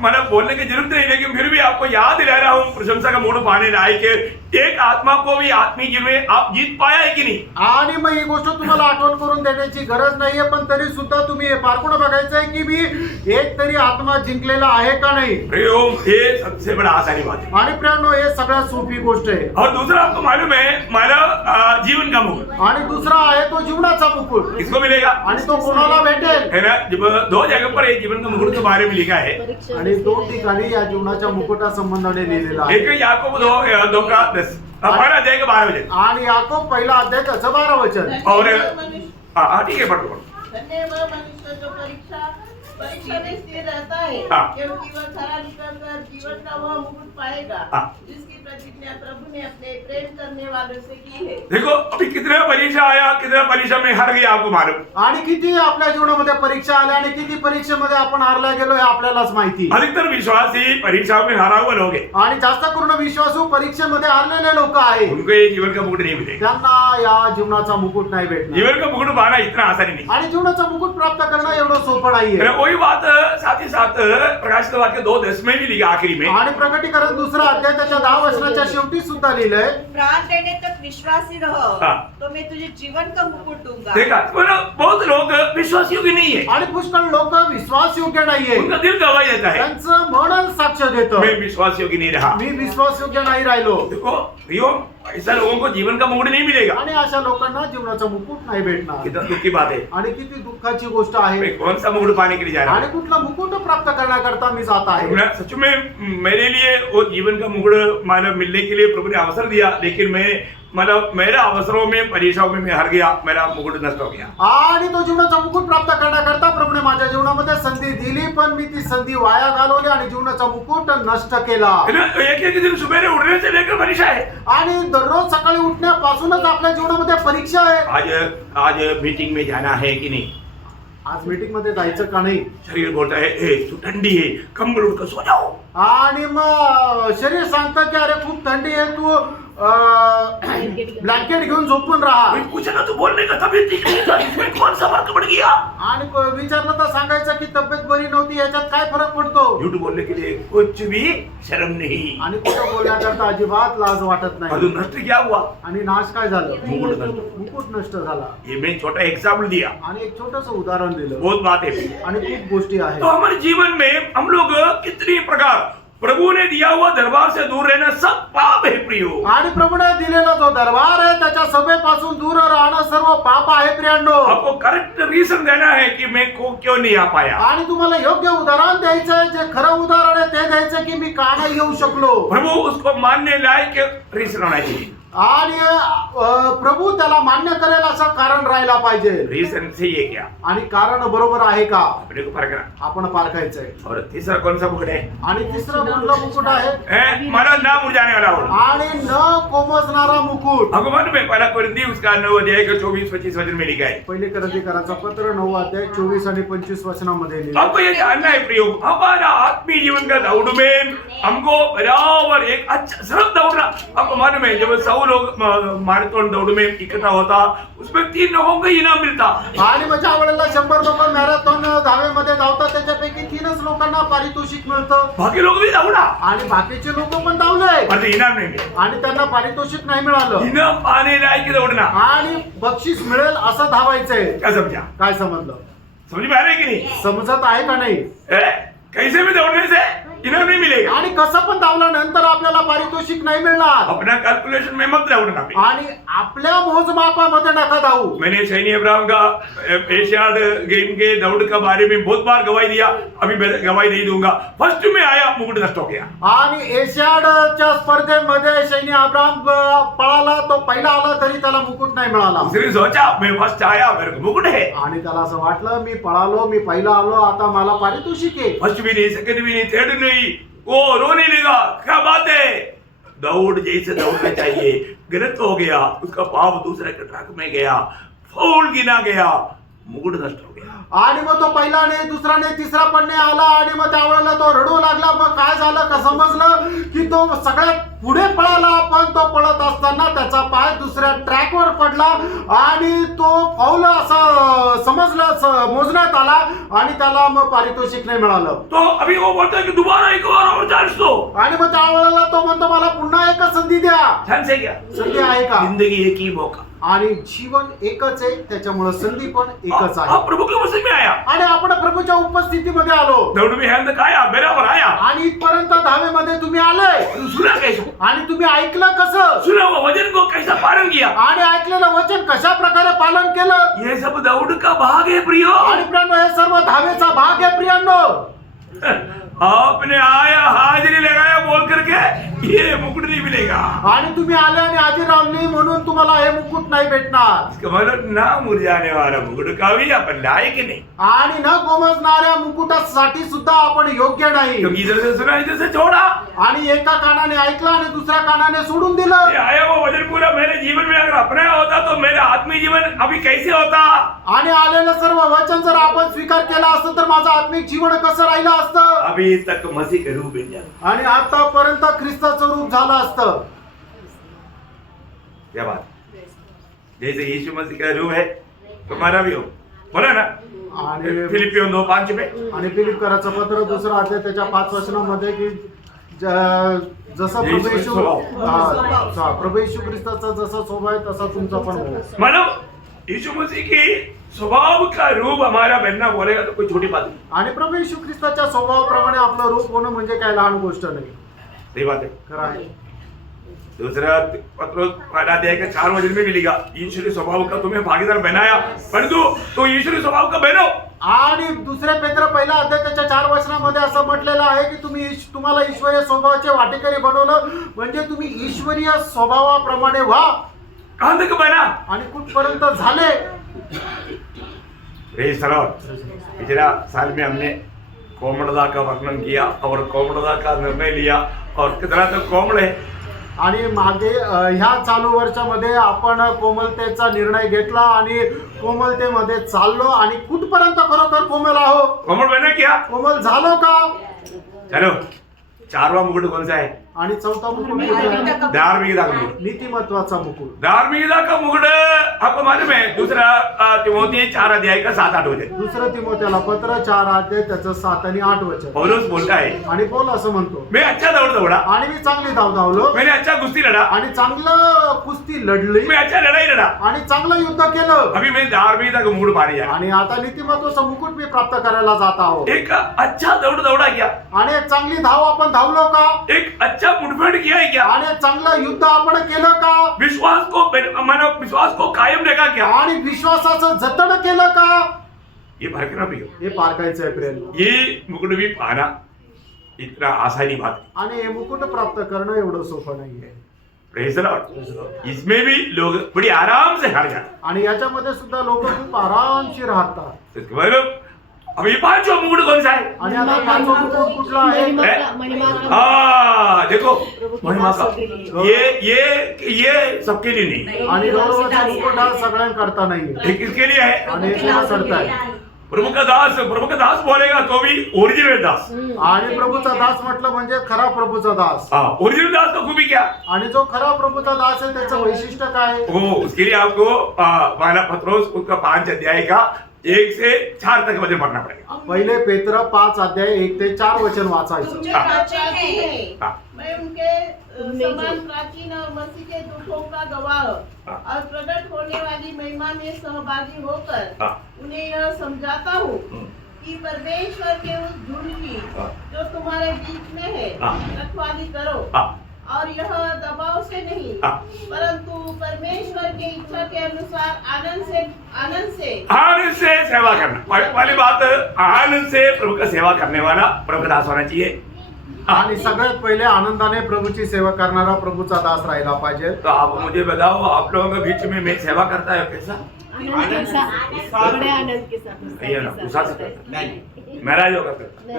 मतलब बोलने की जरूरत नहीं, लेकिन फिर भी आपको याद दिला रहा हूँ, प्रशंसा का मुकुट पाने लायक एक आत्मा को भी आत्मीय जीवन में आप जीत पाया है कि नहीं? आणि मग ही गोष्ट तुम्हाला आठवण करून देण्याची गरज नाहीये, पण तरी सुद्धा तुम्ही हे पारखून बघायचंय की मी एक तरी आत्मा जिंकलेला आहे का नाही. प्रियो, ये सबसे बड़ा आसानी बात है। आणि प्रियांनो, हे सगळ्यात सोपी गोष्ट आहे. और दूसरा आपको मालूम है, मानव जीवन का मुकुट आणि दुसरा आहे तो जीवनाचा मुकुट. किसको मिलेगा? आणि तो कोणाला भेटेल? है ना? जब 2 जगह पर ये जीवन का मुकुट के बारे में लिखा है। परीक्षा आणि 2 ठिकाणी या जीवनाच्या मुकुटा संबंधाने लिहिलेला आहे. एक याकूब 2 का 10 पहला अध्याय का 12 वचन। आणि याकोब पहिला अध्याय त्याचं 12 वचन. और मनुष्य हाँ ठीक है, पढ़ लो। धन्य वह मनुष्य जो परीक्षा में स्थिर रहता है, हाँ। क्योंकि वह खरा निकलकर जीवन का वह मुकुट पाएगा, हाँ। जिसकी प्रतिज्ञा प्रभु ने अपने प्रेम करने वालों से की है। देखो अभी कितने परीक्षा आया, कितने परीक्षा में हार गया आपको मालूम। आणि किती आपल्या जीवनामध्ये परीक्षा आल्या आणि किती परीक्षेमध्ये आपण हारला गेलो हे आपल्यालाच माहिती. अधिकतर विश्वासी परीक्षा में हारा हुए लोग हैं, आणि जास्त करून विश्वासू परीक्षेमध्ये हारलेले लोक आहेत. उनको ये जीवन का मुकुट नहीं मिलेगा। त्यांना या जीवनाचा मुकुट नाही भेटणार. जीवन का मुकुट पाना इतना आसानी नहीं। आणि जीवनाचा मुकुट प्राप्त करणं एवढं सोपं नाहीये. वही बात साथ ही साथ प्रकाशित वाक्य 2:10 में भी लिखा आखिरी में। आणि प्रकटीकरण दुसरा अध्याय त्याच्या 10 वचनाच्या शेवटी सुद्धा लिहिलंय. प्राण देने तक विश्वासी रहो हाँ। तो मैं तुझे जीवन का मुकुट दूंगा। देखा, मतलब बहुत लोग विश्वास योग्य नहीं है, आणि पुष्कळ लोक विश्वास योग्य नाहीये. उनका दिल गवाही देता है, त्यांचं मन साक्ष देतं, मैं विश्वास योग्य नहीं रहा। मी विश्वास योग्य नाही राहिलो. देखो प्रियो, ऐसा लोगों को जीवन का मुकुट नहीं मिलेगा। आणि अशा लोकांना जीवनाचा मुकुट नाही भेटणार. कितना दुख की बात है। आणि किती दुःखाची गोष्ट आहे. मैं कौन सा मुकुट पाने के लिए जा रहा आणि हूँ? कुठला मुकुट प्राप्त करण्याकरता मी जात आहे. मैं सच में मेरे लिए वो जीवन का मुकुट मानव मिलने के लिए प्रभु ने अवसर दिया, लेकिन मैं मतलब मेरा अवसरों में परीक्षाओं में मैं हार गया, मेरा मुकुट नष्ट हो गया। आणि तो जीवनाचा मुकुट प्राप्त करण्याकरता प्रभूने माझ्या जीवनामध्ये संधी दिली, पण मी ती संधी वाया घालवली आणि जीवनाचा मुकुट नष्ट केला. एक दिन सुबह उठने से लेकर परीक्षा है। आणि दररोज सकाळी उठण्यापासूनच आपल्या जीवनामध्ये परीक्षा आहे. आज मीटिंग में जाना है कि नहीं? आज मीटिंग मध्ये जायचं का नाही? शरीर बोलता है ए तू ठंडी है, कंबल उठकर सो जाओ। आणि मग शरीर सांगतं की अरे खूप थंडी आहे, तू ब्लँकेट घेऊन झोपून राहा. कोई पूछे ना, तू बोलने का तबीयत ठीक नहीं था, इसमें कौन सा फर्क पड़ गया? आणि विचारलं तर सांगायचं की तब्येत बरी नव्हती, याच्यात काय फरक पडतो? झूठ बोलने के लिए कुछ भी शर्म नहीं। आणि कुठं बोलण्याकरता अजिबात लाज वाटत नाही. अजून नष्ट क्या हुआ? आणि नाश काय झालं? मुकुट नष्ट। मुकुट नष्ट झाला. ये मैं छोटा एग्जाम्पल दिया, आणि एक छोटस उदाहरण दिलं. बहुत बात है। आणि खूप गोष्टी तो आहेत. हमारे जीवन में हम लोग कितनी प्रकार प्रभु ने दिया हुआ दरबार से दूर रहना सब पाप है प्रियो। आणि प्रभूने दिलेला जो दरबार आहे त्याच्या सभेपासून दूर राहणं सर्व पाप आहे प्रियांनो. आपको करेक्ट रीजन देना है कि मैं को क्यों नहीं आ पाया। आणि तुम्हाला योग्य उदाहरण द्यायचंय, जे खरं उदाहरण आहे ते द्यायचं की मी का नाही येऊ शकलो. प्रभु उसको मानने लायक रीजन होना चाहिए। आणि प्रभु त्याला मान्य करेल असं कारण राहायला पाहिजे. रीजन सही है क्या? आणि कारण बरोबर आहे का अपने को परखना. आपण पारखायचंय. और तीसरा कौन सा मुकुट है? आणि तिसरं कुठलं मुकुट आहे? मारा ना मुरझाने वाला हो. आणि न कोमजणारा मुकुट. आपको मालूम है पहला कोरिन्थी उसका 9 अध्याय का 24-25 वचन में लिखा है. पहिले करंदीकरांचा पत्र 9 अध्याय 24 आणि 25 वचनामध्ये लिहिलं. आपको ये जानना है प्रियो, हमारा आत्मीय जीवन का दौड़ में हमको बराबर एक अच्छा सड़क दौड़ना. आपको मालूम है जब 100 लोग मैराथन दौड़ में इकट्ठा होता उसमें 3 लोगों को इनाम मिलता. आणि मग ज्या वेळेला 100 लोक मॅरेथॉन धावेमध्ये धावतात त्याच्यापैकी 3च लोकांना पारितोषिक मिळतं. बाकी लोग भी दौड़ा आणि बाकीचे लोक पण धावले पर इनाम नहीं मिला. आणि त्यांना पारितोषिक नाही मिळालं. इनाम पाने लायक दौड़ना. आणि बक्षीस मिळेल असं धावायचंय. क्या समझा? काय समजलं? समझ में आ रहा है कि नहीं? समजत आहे का नाही? कैसे भी दौड़ने से इनाम नहीं मिलेगा. आणि कसं पण धावल्यानंतर आपल्याला पारितोषिक नाही मिळणार. अपना कैलकुलेशन में मत दौड़ना. आणि आपल्या मोजमापामध्ये नका धावू. मैंने सैनी अब्राहम का एशियाड गेम के दौड़ के बारे में बहुत बार गवाही दिया. अभी मैं गवाही नहीं दूंगा. फर्स्ट में आया मुकुट नष्ट हो गया. आणि एशियाडच्या स्पर्धेमध्ये सैनी अब्राहम पळाला, तो पहिला आला तरी त्याला मुकुट नाही मिळाला. उसने सोचा मैं फर्स्ट आया मेरे को मुकुट है. आणि त्याला असं वाटलं मी पळालो, मी पहिला आलो, आता मला पारितोषिक आहे. फर्स्ट भी नहीं, सेकंड भी नहीं, थर्ड नहीं. वो रोने लगा. क्या बात है? दौड़ जैसे दौड़ना चाहिए गलत हो गया. उसका पाप दूसरे के ट्रक में गया, फाउल गिना गया, मुकुट नष्ट हो गया. आणि मग तो पहिला नाही, दुसरा नाही, तिसरा पण नाही आला. आणि मग त्यावेळेला तो रडू लागला. मग काय झालं का समजलं की तो सगळ्यात पुढे पळाला, पण तो पळत असताना त्याचा पाय दुसऱ्या ट्रॅकवर पडला आणि तो फाऊल असं समजलं, मोजण्यात आला आणि त्याला मग पारितोषिक नाही मिळालं. तो अभी वो बोलता है कि दोबारा एक बार और चांस दो. आणि मग त्यावेळेला तो म्हणतो मला पुन्हा एक संधी द्या. चांस है क्या? संधी आहे का? जिंदगी एक ही मौका. आणि जीवन एकच आहे, त्याच्यामुळे संधी पण एकच आहे. आप प्रभु के वचन में आया. आणि आपण प्रभूच्या उपस्थितीमध्ये आलो दौड़ में हैंड आया बराबर आया. आणि इथपर्यंत धावेमध्ये तुम्ही आले. सुना कैसे? आणि तुम्ही ऐकलं कसं? सुना हुआ वचन को कैसा पालन किया. आणि ऐकलेलं वचन कशा प्रकारे पालन केलं? ये सब दौड़ का भाग है प्रियो. आणि प्रियांनो, हे सर्व धावेचा भाग आहे प्रियांनो. आपने आया हाजिरी लगाया बोल करके ये मुकुट नहीं मिलेगा. आणि तुम्ही आले आणि हाजीर राहिली म्हणून तुम्हाला हे मुकुट नाही भेटणार. इसका मतलब ना मुरझाने वाला मुकुट का भी अपन लायक नहीं. आणि न गोमजणाऱ्या मुकुटासाठी सुद्धा आपण योग्य नाही. क्योंकि इधर से सुना इधर से छोड़ा. आणि एका कानाने ऐकलं आणि दुसऱ्या कानाने सोडून दिलं. ये आया वो वचन पूरा मेरे जीवन में अगर अपनाया होता तो मेरा आत्मीय जीवन अभी कैसे होता. आणि आलेलं सर्व वचन जर आपण स्वीकार केला असतं तर माझं आत्मिक जीवन कसं राहिलं असतं? अभी तक मसीह के रूप में जाता. आणि आतापर्यंत ख्रिस्ताचं रूप झालं असतं. क्या बात. जैसे यीशु मसीह का रूप है तुम्हारा भी हो. बोला ना आणि फिलिपियों 2:5 में. आणि फिलिपकराचं पत्र 2 अध्याय त्याच्या 5 वचनामध्ये की जसं प्रभू येशू प्रभू येशू ख्रिस्ताचा जसा स्वभाव आहे तसा तुमचा पण हो. मतलब यीशु मसीह की स्वभाव का रूप हमारा बनना बोलेगा तो कोई छोटी बात नहीं. आणि प्रभू येशू ख्रिस्ताच्या स्वभावाप्रमाणे आपलं रूप होणं म्हणजे काय लहान गोष्ट नाही. सही बात है. खरं आहे. दूसरा पत्र पहला अध्याय के 4 वचन में मिलेगा ईश्वरी स्वभाव का तुम्हें भागीदार बनाया परंतु तो ईश्वरी स्वभाव का बनो. आणि दुसऱ्या पेत्र पहिला अध्याय त्याच्या 4 वचनामध्ये असं म्हटलेलं आहे की तुम्हाला ईश्वरीय स्वभावाचे वाटेकरी बनवलं म्हणजे तुम्ही ईश्वरीय स्वभावाप्रमाणे व्हा. कहां तक बना. आणि कुठपर्यंत झाले. पिछला साल में हमने कोमलता का वर्णन किया और कोमलता का निर्णय लिया और कितना तक कोमल है. आणि मागे ह्या चालू वर्षामध्ये आपण कोमलतेचा निर्णय घेतला आणि कोमलतेमध्ये चाललो आणि कुठपर्यंत खरोखर कोमल आहो. कोमल बना क्या. कोमल झालो का. चलो 4वां मुकुट कौन सा है. आणि 4था मुकुट कुठला आहे? धार्मिकता का मुकुट. नीतिमत्वाचा मुकुट. धार्मिकता का मुकुट आपको मालूम है. दूसरा तिमोथी 4 अध्याय का 7-8 वचन. दुसरं तिमोथेला पत्र 4 अध्याय त्याचं 7 आणि 8 वचन. पौलुस बोलता है आणि पौल असं म्हणतो मैं अच्छा दौड़ दौड़ा. आणि मी चांगली धाव धावलो. मैंने अच्छा कुश्ती लड़ा. आणि चांगलं कुस्ती लढली. मैं अच्छा लड़ाई लड़ा. आणि चांगलं युद्ध केलं. अभी मैं धार्मिकता का मुकुट पाने जा रहा आणि आता नीतिमत्वाचा मुकुट मी प्राप्त करायला जात आहोत. हूं. एक अच्छा दौड़ दौड़ा क्या. आणि एक चांगली धाव आपण धावलो का. एक अच्छा मुठभेड़ किया है क्या. आणि एक चांगलं युद्ध आपण केलं का. विश्वास को मानो विश्वास को कायम रखा क्या. आणि विश्वासाचं जतन केलं का. ये परखना भी हो. हे पारखायचं आहे प्रेम. ये मुकुट भी पाना इतना आसानी बात. आणि हे मुकुट प्राप्त करणं एवढं सोपं नाहीये. Praise the Lord. इसमें भी लोग बड़ी आराम से हार जाते आणि याच्यामध्ये सुद्धा लोक खूप आरामशीर राहतात. हैं. बरं, अब ये पांचों मुकुट कौन सा है? आणि आता पाचवा मुकुट कुठला आहे? महिमा का देखो प्रभु के महिमा का दासों के लिए. ये सबके लिए नहीं, आणि गौरवाचा मुकुट हा सगळ्यांकरता नाही ये किसके लिए है? आणि हे कोणाकरता आहे? प्रभु का दास बोलेगा तो भी ओरिजिनल दास. आणि प्रभूचा दास म्हटलं म्हणजे खरा प्रभूचा दास. ओरिजिनल दास का खूबी क्या? आणि जो खरा प्रभूचा दास आहे त्याचं वैशिष्ट्य काय आहे? वो उसके लिए आपको पहला पत्रोस उसका 5 अध्याय का 1 से 4 तक वचन पढ़ना पड़ेगा. पहिले पेत्र 5 अध्याय 1 ते 4 वचन वाचायचं. तुमचे हाँ. प्राचीन है. हाँ. मैं उनके समान प्राचीन और मसीह के दुखों का गवाह और प्रकट होने वाली महिमा में सहभागी होकर हाँ. उन्हें यह समझाता हूँ कि परमेश्वर के उस झुंड की जो तुम्हारे बीच में है हाँ. रखवाली करो हाँ. और यह दबाव से नहीं हाँ. परंतु परमेश्वर के इच्छा के अनुसार आनंद से सेवा करना. पहली बात, आनंद से प्रभु का सेवा करने वाला प्रभु का दास होना चाहिए. आणि सगळ्यात पहिले आनंदाने प्रभूची सेवा करणारा प्रभूचा दास राहिला पाहिजे. तो आप मुझे बताओ, आप लोगों के बीच में मैं सेवा करता है कैसा? आनंद के साथ, बड़े आनंद के साथ, नहीं ना, गुस्सा से करता है. महाराज होगा करता है.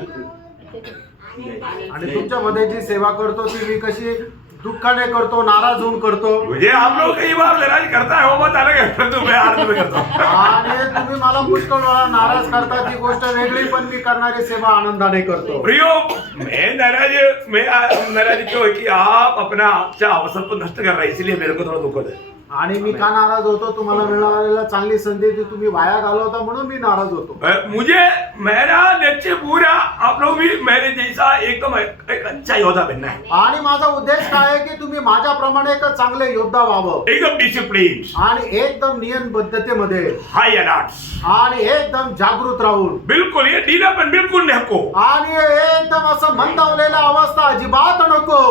आणि तुमच्यामध्ये जी सेवा करतो ती मी कशी दुःखाने करतो, नाराज होऊन करतो. मुझे आप लोग कई बार नाराज करता है, वो बात अलग है, परंतु मैं आनंद में करता हूँ. आणि तुम्ही मला पुष्कळ वेळा नाराज करता, ती गोष्ट वेगळी, पण मी करणारी सेवा आनंदाने करतो. प्रियो, मैं नाराज क्यों है कि आप अपना अच्छा अवसर को नष्ट कर रहे हैं, इसलिए मेरे को थोड़ा दुख होता है. आणि मी का नाराज होतो? तुम्हाला मिळालेला चांगली संधी ती तुम्ही वाया घालवता म्हणून मी नाराज होतो. मुझे मेरा लक्ष्य पूरा आप लोग भी मेरे जैसा एकदम एक अच्छा योद्धा बनना है. आणि माझा उद्देश काय आहे की तुम्ही माझ्याप्रमाणे एक चांगले योद्धा व्हावं एकदम डिसिप्लिन, आणि एकदम नियमबद्धतेमध्ये हाई अलर्ट, आणि एकदम जागृत राहून बिल्कुल ये ढीलापन बिल्कुल नको. आणि एकदम असं मंदावलेल्या अवस्था अजिबात नको.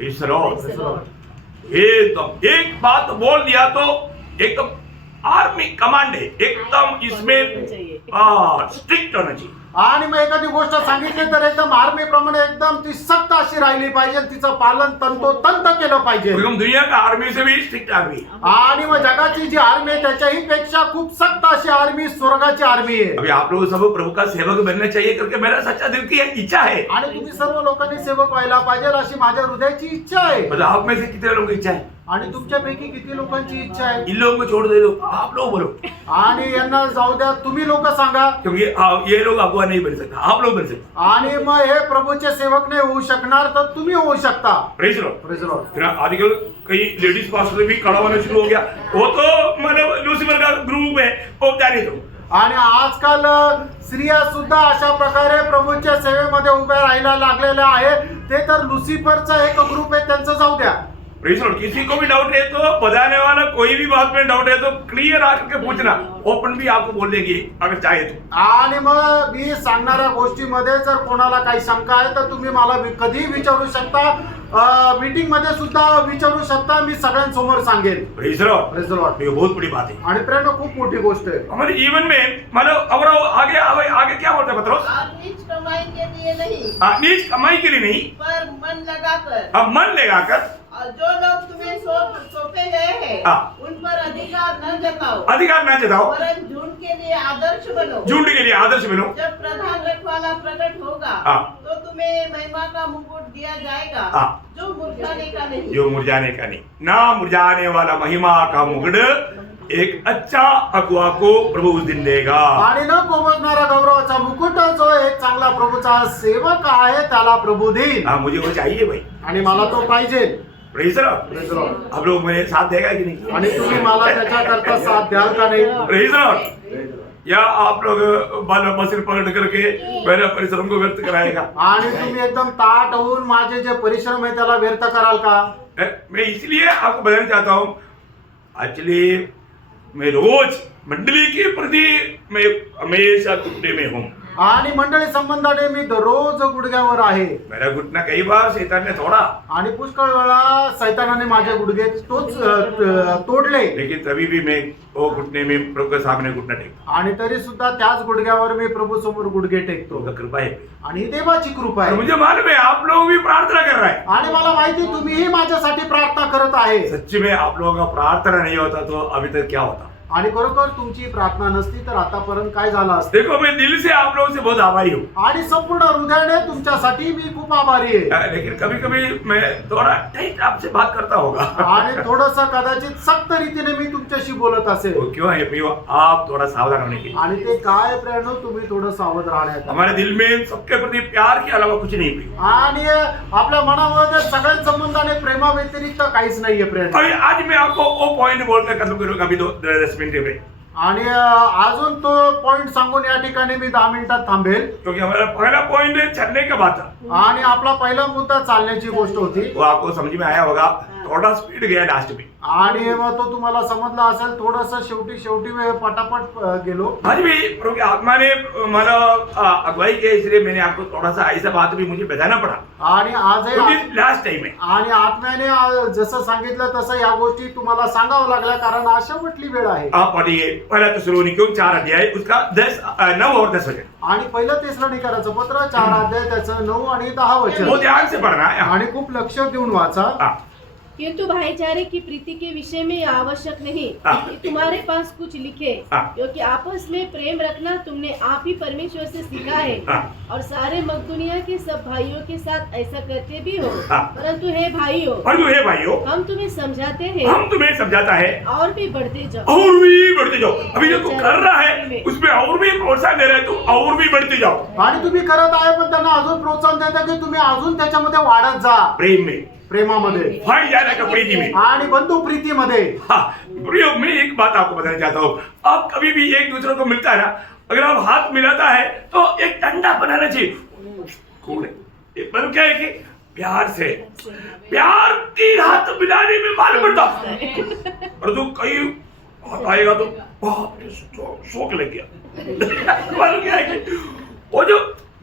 ईश्वर, एकदम एक बात बोल दिया तो एकदम आर्मी कमांड है, एकदम इसमें स्ट्रिक्ट होना चाहिए. आणि मग एखादी गोष्ट सांगितली तर एकदम आर्मी प्रमाणे एकदम ती सक्त अशी राहिली पाहिजे, तिचं पालन तंतोतंत केलं पाहिजे. एकदम दुनिया का आर्मी से भी स्ट्रिक्ट आर्मी. आणि मग जगाची जी आर्मी आहे त्याच्याही पेक्षा खूप सक्त अशी आर्मी स्वर्गाची आर्मी आहे. अभी आप लोग सब प्रभु का सेवक बनना चाहिए करके मेरा सच्चा दिल की इच्छा है. आणि तुम्ही सर्व लोकांनी सेवक व्हायला पाहिजे अशी माझ्या हृदयाची इच्छा आहे. मतलब आप में से कितने लोगों की इच्छा है? आणि तुमच्यापैकी किती लोकांची इच्छा आहे? इन लोगों को छोड़ दे दो, आप लोग बोलो, आणि यांना जाऊ द्या, तुम्ही लोक सांगा. क्योंकि ये लोग अगुवा नहीं बन सकता, आप लोग बन सकते. आणि मग हे प्रभूचे सेवक नाही होऊ शकणार तर तुम्ही होऊ शकता. Praise Lord. Praise the Lord. फिर आजकल कई लेडीज पास्टर भी खड़ा होना शुरू हो गया, वो तो मतलब लूसीफर का ग्रुप है, वो जाने दो. आणि आजकाल स्त्रिया सुद्धा अशा प्रकारे प्रभूच्या सेवेमध्ये उभ्या राहायला लागलेल्या आहे. ते तर लुसिफरचा एक ग्रुप आहे, त्यांचं जाऊ द्या. Praise Lord. किसी को भी डाउट है तो बताने वाला, कोई भी बात में डाउट है तो क्लियर आकर के पूछना, ओपन भी आपको बोल देगी अगर चाहे तो. आणि मग मी सांगणाऱ्या गोष्टीमध्ये जर कोणाला काही शंका आहे तर तुम्ही मला कधीही विचारू शकता. मीटिंग मध्ये सुद्धा विचारू शकता, मी सगळ्यांसमोर सांगेन. Praise Lord. Praise the Lord. ये बहुत बड़ी बात है आणि प्रेरणा खूप मोठी गोष्ट आहे. हमारे जीवन में. मतलब और आगे क्या बोलते हैं पत्रोस? और नीच कमाई के लिए नहीं नीच कमाई के लिए नहीं, पर मन लगाकर अब मन लगाकर और जो लोग तुम्हें सौंपे गए हैं हाँ. उन पर अधिकार न जताओ अधिकार न जताओ, वरन झुंड के लिए आदर्श बनो. झुंड के लिए आदर्श बनो. जब प्रधान रखवाला प्रकट होगा हाँ. तो तुम्हें महिमा का मुकुट दिया जाएगा हाँ. जो मुरझाने का नहीं. जो मुरझाने का नहीं, ना मुरझाने वाला महिमा का मुकुट एक अच्छा अगुआ को प्रभु उस दिन देगा. आणि न कोमजणारा गौरवाचा मुकुट जो एक चांगला प्रभूचा सेवक आहे त्याला प्रभू देईल. हाँ, मुझे वो चाहिए भाई. आणि मला तो पाहिजे. Praise Lord. Praise the Lord. आप लोग मेरे साथ देगा कि नहीं? आणि तुम्ही मला त्याच्याकरता साथ द्याल का नाही? Praise Lord. या आप लोग मशीन पकड़ करके मेरे परिश्रम को व्यक्त कराएगा? आणि तुम्ही एकदम ताट होऊन माझे जे परिश्रम आहे त्याला व्यर्थ कराल का? मैं इसलिए आपको बताना चाहता हूँ, एक्चुअली मैं रोज मंडली के प्रति मैं हमेशा टुकड़े में हूँ. आणि मंडळी संबंधाने मी दररोज गुडघ्यावर आहे. मेरा घुटना कई बार शैतान ने तोड़ा, आणि पुष्कळ वेळा सैतानाने माझे गुडघे तोडले. लेकिन तभी भी मैं वो घुटने में प्रभु के सामने घुटना टेकता. आणि तरी सुद्धा त्याच गुडघ्यावर मी प्रभु समोर गुडघे टेकतो. उनका कृपा है. आणि ही देवाची कृपा और आहे. मुझे मालूम है आप लोग भी प्रार्थना कर रहे हैं. आणि मला माहिती तुम्हीही माझ्यासाठी प्रार्थना करत आहे. सच्ची में आप लोगों का प्रार्थना नहीं होता तो अभी तक क्या होता. आणि खरोखर तुमची प्रार्थना नसती तर आतापर्यंत काय झालं असतं. देखो मैं दिल से आप लोगों से बहुत आभारी हूँ. आणि संपूर्ण हृदयाने तुमच्यासाठी मी खूप आभारी आहे. लेकिन कभी कभी मैं थोड़ा टाइट आपसे बात करता होगा. आणि थोडस कदाचित सक्त रीतीने मी तुमच्याशी बोलत असेल. वो क्यों है प्रियो, आप थोड़ा सावधान होने की. आणि ते काय प्रेरणो तुम्ही थोडं सावध राहण्यात. हमारे दिल में सबके प्रति प्यार के अलावा कुछ नहीं प्रियो. आणि आपल्या मनामध्ये सगळ्या संबंधाने प्रेमा व्यतिरिक्त काहीच नाहीये प्रेरणा. अभी आज मैं आपको वो पॉइंट बोलकर खत्म करूंगा अभी 10 मिनट में. आणि अजून तो पॉइंट सांगून या ठिकाणी मी 10 मिनिटात थांबेल. क्योंकि हमारा पहला पॉइंट चलने का बात था. आणि आपला पहिला मुद्दा चालण्याची गोष्ट होती. वो आपको समझ में आया होगा. थोड़ा स्पीड गया लास्ट में. आणि मग तो तुम्हाला समजला असेल. थोडस शेवटी पटापट गेलो. आज भी प्रभु की आत्मा ने मला अगुवाई किया, इसलिए मैंने आपको थोड़ा सा ऐसा बात भी मुझे बताना पड़ा. आणि आजही लास्ट टाइम है. आणि आत्म्याने जसं सांगितलं तसं या गोष्टी तुम्हाला सांगावं लागल्या कारण अशा म्हटली वेळ आहे. आप पढ़िए पहला थिस्सलुनीकियों 4 अध्याय उसका 9 और 10 वचन. आणि पहिलं तेसलोनिकराचं पत्र 4 अध्याय त्याचं 9 आणि 10 वो वचन. ध्यान से पढ़ना है. आणि खूप लक्ष देऊन वाचा. हाँ. किंतु भाईचारे की प्रीति के विषय में यह आवश्यक नहीं हाँ। कि तुम्हारे पास कुछ लिखे, हाँ। क्योंकि आपस में प्रेम रखना तुमने आप ही परमेश्वर से सीखा है. हाँ। और सारे मकदूनिया के सब भाइयों के साथ ऐसा करते भी हो. हाँ। परंतु हे भाइयों, और जो है भाइयों, हम तुम्हें समझाते हैं हम तुम्हें समझाता है और भी बढ़ते जाओ. और भी बढ़ते जाओ. अभी जो तू कर रहा है उसमें और भी प्रोत्साहन दे रहा है, तू और भी बढ़ते जाओ. आणि तुम्ही करत आहे पण त्यांना अजून प्रोत्साहन देता की तुम्ही अजून त्याच्यामध्ये वाढत जा. प्रेम में प्रेमामध्ये भाई जाने का प्रीति में. आणि बंधू प्रीतीमध्ये. हाँ, प्रियो मैं एक बात आपको बताना चाहता हूँ. आप कभी भी एक दूसरे को मिलता है ना, अगर आप हाथ मिलाता है तो एक ठंडा बनाना चाहिए. कौन है? एक मतलब क्या है कि प्यार से, प्यार की हाथ मिलाने में मालूम पड़ता. और तो कहीं हाथ आएगा तो बाप रे, शौक लग गया. मालूम क्या है कि वो जो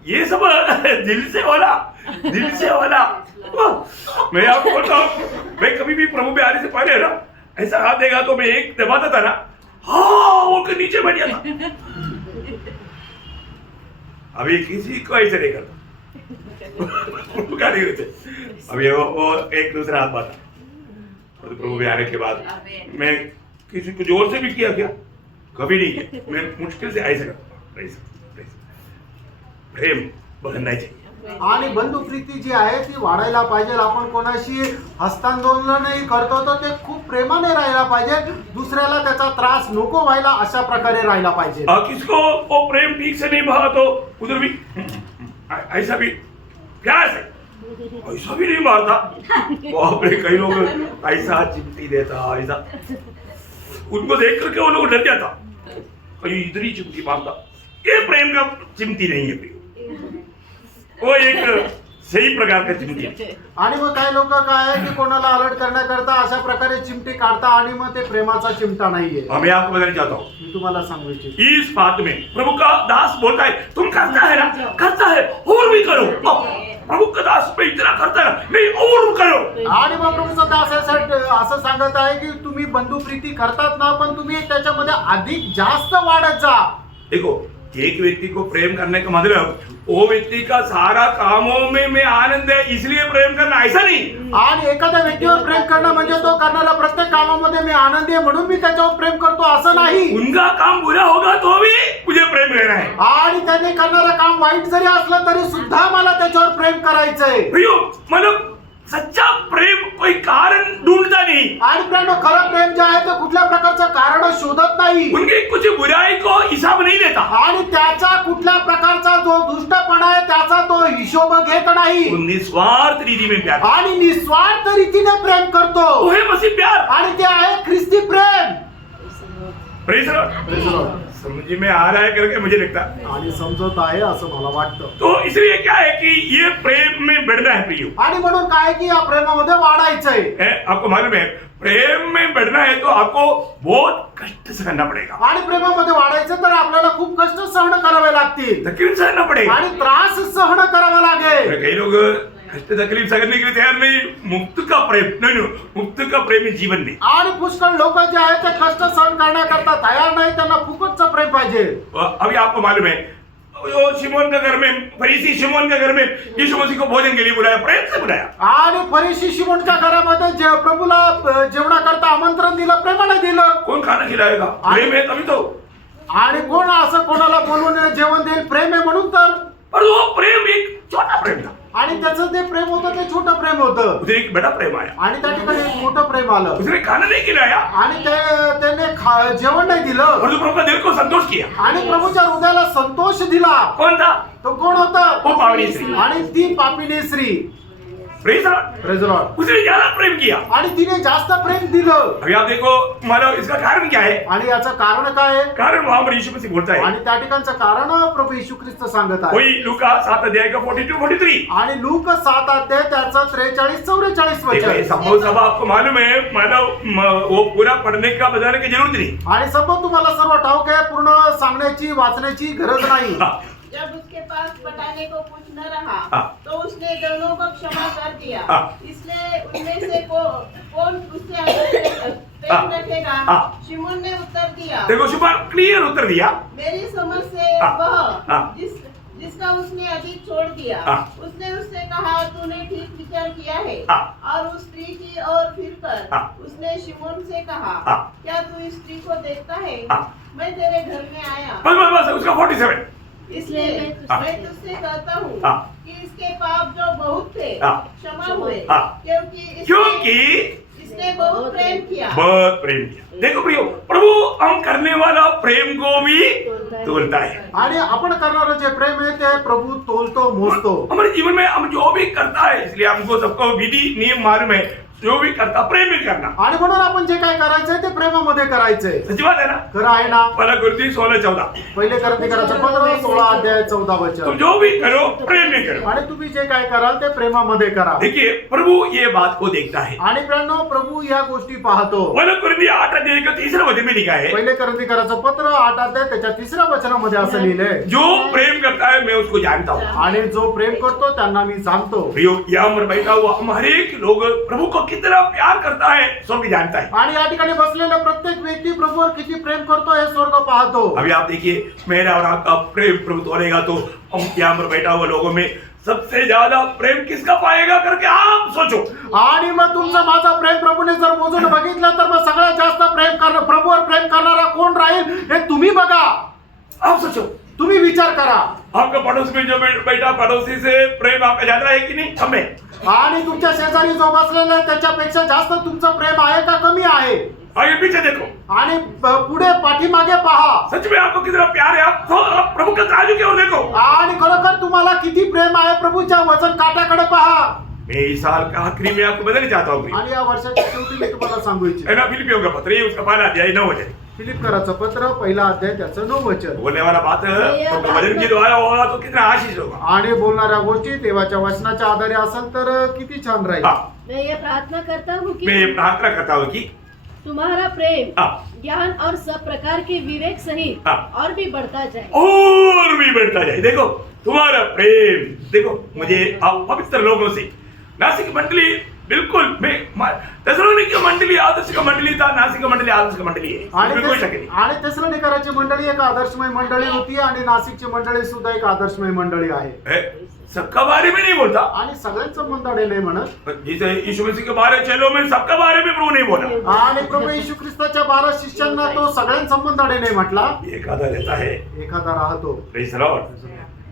ये सब दिल से वाला मैं आपको बोलता हूँ, मैं कभी भी प्रभु में आने से पहले ना ऐसा हाथ देगा तो मैं एक दबाता था ना, हाँ वो के नीचे बैठ जाता. अभी किसी को ऐसे नहीं करता. क्या नहीं करते. अभी वो एक दूसरा हाथ बांधा. और प्रभु में आने के बाद मैं किसी को जोर से भी किया क्या, कभी नहीं किया. मैं मुश्किल से ऐसे करता. प्रेम बढ़ना चाहिए. आणि बंधू प्रीती जी आहे ती वाढायला पाहिजे. आपण कोणाशी हस्तांदोलनही करतो तर ते खूप प्रेमाने राहायला पाहिजे. दुसऱ्याला त्याचा त्रास नको व्हायला अशा प्रकारे राहायला पाहिजे. किसको वो प्रेम ठीक से नहीं बहा तो उधर भी ऐसा भी प्यार से ऐसा भी नहीं मारता. बाप रे, कई लोग ऐसा चिमटी देता, ऐसा उनको देख करके वो लोग डर जाता. कहीं इधर ही चिमटी मारता. ये प्रेम का चिमटी नहीं है. वो एक सही प्रकार का चिमटी है. आणि मग काही लोक काय आहे की कोणाला अलर्ट करण्याकरता अशा प्रकारे चिमटी काढता आणि मग ते प्रेमाचा चिमटा नाहीये. मैं आपको बताना चाहता हूँ, मी तुम्हाला सांगू इच्छितो. इस बात में प्रभु का दास बोलता है, तुम करता है ना, करता है और भी करो. प्रभु का दास में इतना करता है ना, नहीं और करो. आणि मग प्रभूचा दास असं सांगत आहे की तुम्ही बंधू प्रीती करतात ना, पण तुम्ही त्याच्यामध्ये अधिक जास्त वाढत जा. देखो, एक व्यक्ति को प्रेम करने का मतलब वो व्यक्ति का सारा कामों में मैं आनंद है इसलिए प्रेम करना, ऐसा नहीं. आणि एखाद्या व्यक्तीवर प्रेम करणं म्हणजे तो करणारा प्रत्येक कामामध्ये मी आनंदी आहे म्हणून मी त्याच्यावर प्रेम करतो असं नाही. उनका काम बुरा होगा तो भी मुझे प्रेम रहना है. आणि त्याने करणारं काम वाईट जरी असलं तरी सुद्धा मला त्याच्यावर प्रेम करायचंय. भैया मतलब सच्चा प्रेम कोई कारण ढूंढता नहीं. आणि प्रेम खरं प्रेम जे आहे ते कुठल्या प्रकारचं कारण शोधत नाही. उनकी कुछ बुराई को हिसाब नहीं देता. आणि त्याचा कुठल्या प्रकारचा जो दुष्टपणा आहे त्याचा तो हिशोब घेत नाही. वो निस्वार्थ रीति में प्यार. आणि निस्वार्थ रीतीने प्रेम करतो. वो है मसीह प्यार. आणि ते आहे ख्रिस्ती प्रेम. प्रेम समझ में आ रहा है करके मुझे लगता है। आणि समजत आहे असं मला वाटतं. तो इसलिए क्या है कि ये प्रेम में बढ़ना है प्रियो। आणि म्हणून काय की या प्रेमामध्ये वाढायचंय. आपको मालूम है प्रेम में बढ़ना है तो आपको बहुत कष्ट सहना पड़ेगा आणि प्रेमामध्ये वाढायचं तर आपल्याला खूप कष्ट सहन करावे लागतील तकलीफ सहना पड़ेगा आणि त्रास सहन करावा लागेल. कई लोग कष्ट तकलीफ सहने के लिए तैयार नहीं। मुक्त का प्रेम नहीं मुक्त का प्रेम ही जीवन नहीं। आणि पुष्कळ लोक जे आहेत ते कष्ट सहन करण्याकरता तयार नाही. त्यांना फुकटचं प्रेम पाहिजे. अभी आपको मालूम है वो शिमोन के घर में फरीसी शिमोन के घर में यीशु मसीह को भोजन के लिए बुलाया, प्रेम से बुलाया। आणि फरीसी शिमोनच्या घरामध्ये प्रभूला जेवणाकरता आमंत्रण दिलं, प्रेमाने दिलं. कौन खाना खिलाएगा? प्रेम है तभी तो। आणि कोण असं कोणाला बोलून जेवण देईल? प्रेम आहे म्हणून तर. पर वो प्रेम एक छोटा प्रेम था, आणि त्याचं ते प्रेम होतं ते छोटं प्रेम होतं. उसे एक बड़ा प्रेम आया। आणि त्या ठिकाणी एक मोठं प्रेम आलं. उसने खाना नहीं खिलाया आणि त्याने जेवण नाही दिलं. और जो प्रभु का दिल को संतोष किया। आणि प्रभूच्या हृदयाला संतोष दिला. कौन था? तो कोण होता? वो पावनी स्त्री। आणि ती पापिणी स्त्री. Praise Lord. Praise Lord. उसने ज्यादा प्रेम किया। आणि तिने जास्त प्रेम दिलं. अभी आप देखो मानो इसका कारण क्या है? आणि याचं कारण काय आहे? कारण वहां पर यीशु मसीह बोलता है, आणि त्या ठिकाणचं कारण प्रभू येशू ख्रिस्त सांगत आहे. वही लूका 7 अध्याय का 42-43। आणि लूक 7 अध्याय त्याचं 43-44 देखो ये वचन. संभव सब आपको मालूम है, मानो वो पूरा पढ़ने का बताने की जरूरत नहीं। आणि सबब तुम्हाला सर्व ठाऊक आहे, पूर्ण सांगण्याची वाचण्याची गरज नाही. हाँ, जब उसके पास बताने को कुछ न रहा हाँ। तो उसने दोनों को क्षमा कर दिया। हाँ। इसलिए उनमें से कौन उससे आगे प्रेम रखेगा? हाँ। शिमोन ने उत्तर दिया, देखो शुभान क्लियर उत्तर दिया। मेरी समझ से हाँ। वह हाँ। जिसका उसने अधिक छोड़ दिया। हाँ। उसने उससे कहा, तूने ठीक विचार किया है। हाँ। और उस स्त्री की ओर फिरकर हाँ। उसने शिमोन से कहा, हाँ। क्या तू इस स्त्री को देखता है? हाँ। मैं तेरे घर में आया, बस उसका 47। इसलिए हाँ। मैं तुझसे कहता हूँ हाँ। कि इसके पाप जो बहुत थे हाँ। क्षमा हुए, हाँ। क्योंकि इसने बहुत प्रेम किया। बहुत प्रेम किया। देखो प्रियो, प्रभु हम करने वाला प्रेम को भी तोलता है। आणि आपण करणारं जे प्रेम आहे ते प्रभू तोलतो, मोजतो. हमारे जीवन में हम जो भी करता है, इसलिए हमको सबको विधि नियम मालूम है, जो भी करता प्रेम ही करना। आणि म्हणून आपण जे काय करायचंय ते प्रेमामध्ये करायचंय. सच्ची बात है ना? खरं आहे ना? पहला कुरिन्थी 16-14। पहिले करायचं 15-16 अध्याय 14 तुम वचन. जो भी करो प्रेम में करो। आणि तुम्ही जे काय कराल ते प्रेमामध्ये करा. देखिए प्रभु ये बात को देखता है। आणि प्रियांनो, प्रभू या गोष्टी पाहतो. पहला कुरिन्थी 8 अध्याय का 3 वचन में लिखा है, पहिले करायचं पत्र 8 अध्याय त्याच्या 3 वचनामध्ये असं लिहिलंय, जो प्रेम करता है मैं उसको जानता हूँ। आणि जो प्रेम करतो त्यांना मी जाणतो. प्रियो, यहाँ पर बैठा हुआ हम हर एक लोग प्रभू को कितना प्यार करता है स्वर्ग जानता है। आणि या ठिकाणी बसलेला प्रत्येक व्यक्ती प्रभूवर किती प्रेम करतो हे स्वर्ग पाहतो. अभी आप देखिए मेरा और आपका प्रेम प्रभु तोलेगा तो हम यहाँ पर बैठा हुआ लोगों में सबसे ज्यादा प्रेम किसका पाएगा करके आप सोचो। आणि मग तुमचं माझं प्रेम प्रभूने जर मोजून बघितलं तर मग सगळ्यात जास्त प्रभूवर प्रेम करणारा कोण राहील हे तुम्ही बघा. आप सोचो, तुम्ही विचार करा. आपका पड़ोस में जो बैठा पड़ोसी से प्रेम आपका ज्यादा है कि नहीं? हमें। आणि तुमच्या शेजारी जो बसलेला आहे त्याच्यापेक्षा जास्त तुमचं प्रेम आहे का कमी आहे? आगे पीछे देखो, आणि पुढे पाठीमागे पहा. सच में आपको कितना प्यार है। आप प्रभु के तराजू की ओर देखो। आणि खरोखर तुम्हाला किती प्रेम आहे प्रभूच्या वचन काट्याकडे पहा. मैं इस साल का आखिरी में आपको बताना चाहता हूँ, आणि या वर्षाच्या शेवटी मी तुम्हाला सांगू इच्छितो. है ना? फिलिपियों का पत्र, ये उसका पहला अध्याय 9 वचन। फिलिपकराचं पत्र पहिला अध्याय त्याचं 9 वचन. बोलने वाला बात तो वचन के द्वारा होगा तो कितना आशीष होगा। आणि बोलणाऱ्या गोष्टी देवाच्या वचनाच्या आधारे असेल तर किती छान राहील. हाँ, मैं ये प्रार्थना करता हूँ मैं ये कि प्रार्थना करता हूँ कि तुम्हारा प्रेम हाँ, ज्ञान और सब प्रकार के विवेक सहित हाँ। और भी बढ़ता जाए। और भी बढ़ता जाए। देखो तुम्हारा प्रेम, देखो मुझे आप पवित्र लोगों से नासिक मंडली बिल्कुल थेसलोनिके मंडली आदर्श का मंडली था, नासिक मंडली आदर्श का मंडली है, आणि इसमें कोई शक नहीं। आणि थेसलोनिकराची मंडळी एक आदर्शमय मंडळी होती आणि नाशिकची मंडळी सुद्धा एक आदर्शमय मंडळी आहे. है? सबका बारे में नहीं बोलता, आणि सगळ्यांचं मंडळी नाही म्हणत. जैसे यीशु मसीह के 12 चेलों में सबका बारे में प्रभु नहीं बोला। आणि प्रभू येशू ख्रिस्ताच्या 12 शिष्यांना तो सगळ्यांसंबंधाने नाही म्हटला. एखादा रहता है, एखादा राहतो. प्रेज लॉर्ड,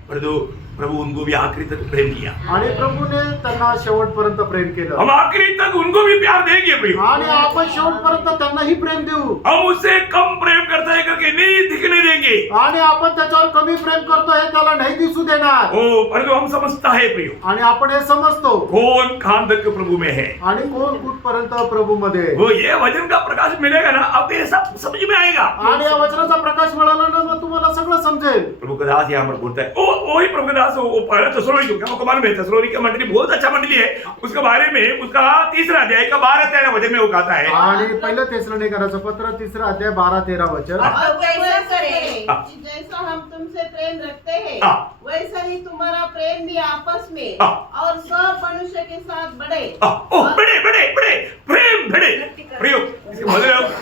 परंतु प्रभु उनको भी आखिरी तक प्रेम किया। आणि प्रभूने त्यांना शेवटपर्यंत प्रेम केलं. हम आखिरी तक उनको भी प्यार देंगे प्रिय। आणि आपण शेवटपर्यंत त्यांनाही प्रेम देऊ. हम उससे कम प्रेम करता है करके नहीं दिखने देंगे। देंगे। आणि आपण त्याच्यावर कमी प्रेम करतो हे त्याला नाही दिसू देणार। ओ परंतु हम समझता है प्रियो, आणि आपण हे समजतो कौन कहाँ तक प्रभु में है। आणि कोण कुठपर्यंत प्रभु मध्ये। वो ये वचन का प्रकाश मिलेगा ना, अब ये सब समझ में आएगा। आणि या वचनाचा प्रकाश मिळाला ना मग तुम्हाला सगळं समजेल। प्रभु का दास यहाँ पर बोलता है, ओ वही प्रभु का दास, वो पहला थिस्सलुनीके, हमको मालूम है थिस्सलुनीके की मंडली बहुत अच्छा मंडली है, उसके बारे में उसका 3 अध्याय का 12 वचन में वो कहता है। आणि पहिलं थिस्सलुनीकराचं पत्र 3 अध्याय 12-13 वचन। और प्रभु ऐसा करे कि जैसा हम तुमसे प्रेम रखते हैं हाँ। वैसा ही तुम्हारा प्रेम भी आपस में हाँ। और सब मनुष्य के साथ बढ़े। ओ बड़े बड़े बड़े प्रेम बड़े प्रियो, इसके मतलब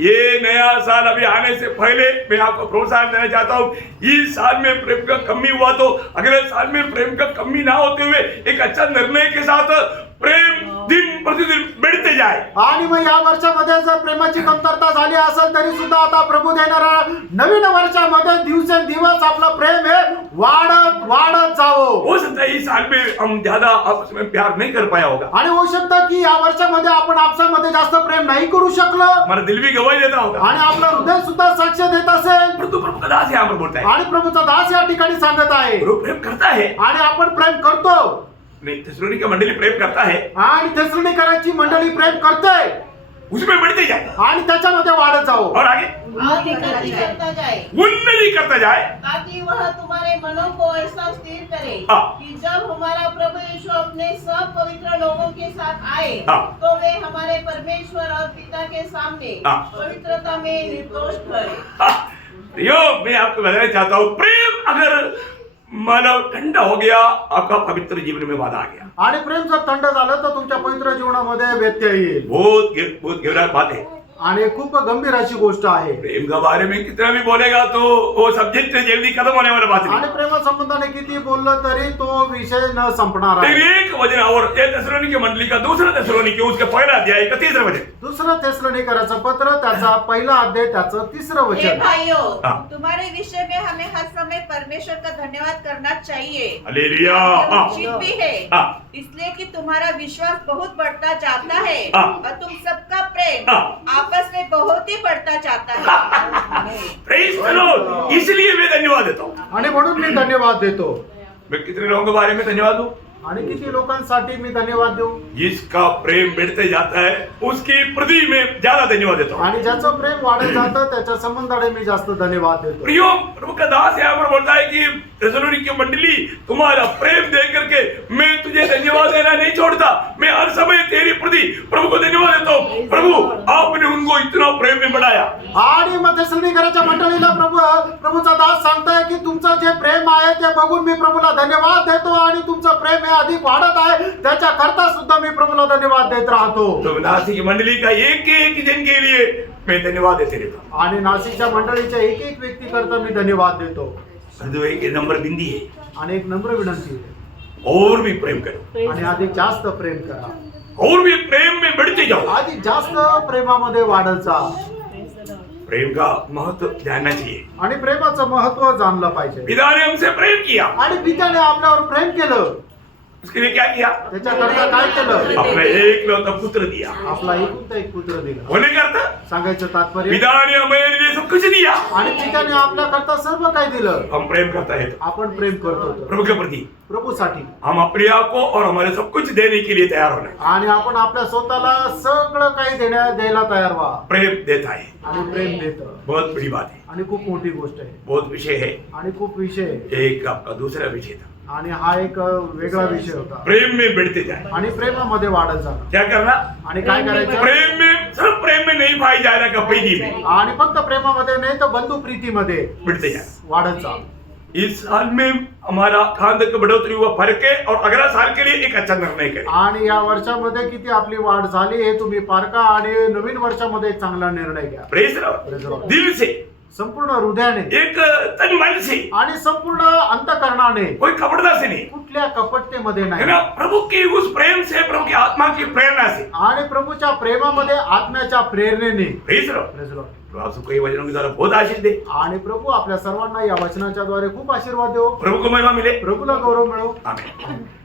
ये नया साल अभी आने से पहले मैं आपको प्रोत्साहन देना चाहता हूँ, इस साल में प्रेम का कमी हुआ तो अगले साल में प्रेम का कमी ना होते हुए एक अच्छा निर्णय के साथ प्रेम दिन प्रतिदिन बढ़ते जाए। आणि मग या वर्षामध्ये जर प्रेमाची कमतरता झाली असेल तरी सुद्धा आता प्रभू देणारा नवीन वर्षामध्ये दिवसेंदिवस आपलं प्रेम हे वाढत वाढत जावं। हो सकता है इस साल में हम ज्यादा आपस में प्यार नहीं कर पाया होगा, आणि होऊ शकतं की या वर्षामध्ये आपण आपसामध्ये जास्त प्रेम नाही करू शकलो हमारा दिल भी गवाही देता होगा, आणि आपलं हृदय सुद्धा साक्ष देत असेल। परंतु प्रभु का दास यहाँ पर बोलता है, आणि प्रभूचा दास या ठिकाणी सांगत आहे प्रभु प्रेम करता है। आणि आपण प्रेम करतो नहीं, थिस्सलुनीके मंडली प्रेम करता है, आणि थिस्सलुनीकराची मंडळी प्रेम करते उसमें बढ़ते जाए आणि त्याच्यामध्ये वाढत जावं और आगे और उन्नति करता जाए उन्नति करता जाए। ताकि वह तुम्हारे मनों को ऐसा स्थिर करे हाँ। कि जब हमारा प्रभु यीशु अपने सब पवित्र लोगों के साथ आए हाँ। तो वे हमारे परमेश्वर और पिता के सामने हाँ। पवित्रता में निर्दोष ठहरे। यो मैं आपको बताना चाहता हूँ, प्रेम अगर मानव ठंडा हो गया, आपका पवित्र जीवन में बाधा आ गया। आणि प्रेम जर थंड झालं तर तुमच्या पवित्र जीवनामध्ये व्यत्यय येईल। बहुत गहरा बात है। आणि खूप गंभीर अशी गोष्ट आहे। प्रेम के बारे में कितना भी बोलेगा तो वो सब्जेक्ट जल्दी खत्म होने वाला बात आणि नहीं। प्रेम संबंधाने किती बोललं तरी तो विषय न संपणार आहे। एक वचन और ये थिस्सलुनीके मंडली का दूसरा थिस्सलुनीके उसके पहला अध्याय का 3 वचन। दुसरं थिस्सलुनीकराचं पत्र त्याचा पहिला अध्याय त्याचं 3 हे वचन। भाइयों, हाँ। तुम्हारे विषय में हमें हर समय परमेश्वर का धन्यवाद करना चाहिए। हालेलुया। ये हाँ। उचित भी है, हाँ। इसलिए कि तुम्हारा विश्वास बहुत बढ़ता जाता है हाँ। और तुम सबका प्रेम हाँ। आपस में बहुत ही बढ़ता जाता है। Praise the Lord. इसलिए मैं धन्यवाद देता हूँ। आणि म्हणून मी धन्यवाद देतो। मैं कितने लोगों के बारे में धन्यवाद दूं? आणि किती लोकांसाठी मी धन्यवाद देऊ। जिसका प्रेम बढ़ते जाता है उसकी प्रति में ज्यादा धन्यवाद देता हूँ। आणि ज्याचं प्रेम वाढत जातं त्याच्या संबंधाने मी जास्त धन्यवाद देतो। प्रियो, प्रभु का दास यहाँ पर बोलता है कि थिस्सलुनीके मंडली तुम्हारा प्रेम देख करके मैं तुझे धन्यवाद देना नहीं छोड़ता, मैं हर समय तेरी प्रति प्रभु को धन्यवाद देता हूँ। प्रभु आपने उनको इतना प्रेम में बढ़ाया। आणि मग थिस्सलुनीकराच्या मंडळीला प्रभूचा दास सांगताय की तुमचं जे प्रेम आहे ते बघून मी प्रभूला धन्यवाद देतो आणि तुमचं प्रेम हे अधिक वाढत आहे त्याच्या करता सुद्धा मी प्रभूला धन्यवाद देत राहतो। तो नासिक की मंडली का एक एक जन के लिए मैं धन्यवाद देते रहता हूँ। आणि नाशिकच्या मंडळीच्या एक एक व्यक्ती करता मी धन्यवाद देतो। परंतु एक नंबर बिंदी है, आणि एक नम्र विनंती आहे, और भी प्रेम करो, आणि अधिक जास्त प्रेम करा, और भी प्रेम में बढ़ते जाओ। अधिक जास्त प्रेमामध्ये वाढत जा। प्रेम का महत्व जानना चाहिए। आणि प्रेमाचं महत्व जाणलं पाहिजे। पिता ने हमसे प्रेम किया, आणि पित्याने आपल्यावर प्रेम केलं, उसके लिए क्या किया? त्याच्याकरता काय केलं? अपना एकलौता पुत्र दिया। आपला एकुलता एक पुत्र दिला। होने करता सांगायचं तात्पर्य, पिता ने हमें लिए सब कुछ दिया। आणि पित्याने आपल्याकरता सर्व काही दिलं। हम प्रेम करता है तो आपण प्रेम करतो तर प्रभु के प्रति प्रभूसाठी, हम अपने आप को और हमारे सब कुछ देने के लिए तैयार होना। आणि आपण आपल्या स्वतःला सगळं काही द्यायला तयार व्हा। प्रेम देता है, आणि प्रेम देतं, बहुत बड़ी बात है, आणि खूप मोठी गोष्ट आहे, बहुत विषय है। आणि खूप विषय आहे। एक आपका दूसरा विषय था, आणि हा एक वेगळा विषय होता। प्रेम में बढ़ते जाए। आणि प्रेमामध्ये वाढत जाणं, क्या करना? आणि काय करायचं? प्रेम में, सिर्फ प्रेम में नहीं पाई जाना का प्रीति में आणि फक्त प्रेमामध्ये नाही तर बंधु प्रीतीमध्ये बढ़ते जाए। वाढत जा। इस साल में हमारा कहाँ तक बढ़ोतरी हुआ फर्क है, और अगला साल के लिए एक अच्छा निर्णय करें। आणि या वर्षामध्ये किती आपली वाढ झाली हे तुम्ही पारखा, आणि नवीन वर्षामध्ये एक चांगला निर्णय घ्या। Press Praise the Lord. दिल से, संपूर्ण हृदयाने एक तन मन से, आणि संपूर्ण अंतःकरणाने, कोई कपड़ता से नहीं, कुठल्या कपटतेमध्ये है नाही। ना? प्रभु की उस प्रेम से, प्रभु की आत्मा की प्रेरणा से। आणि प्रभूच्या प्रेमामध्ये आत्म्याच्या प्रेरणेने। Press Praise the Lord. प्रभु आप सबको ये वचनों के द्वारा बहुत आशीष दे। आणि प्रभू आपल्या सर्वांना या वचनाच्या द्वारे खूप आशीर्वाद देव, प्रभु को महिमा मिले। प्रभूला गौरव मिळो। आमीन।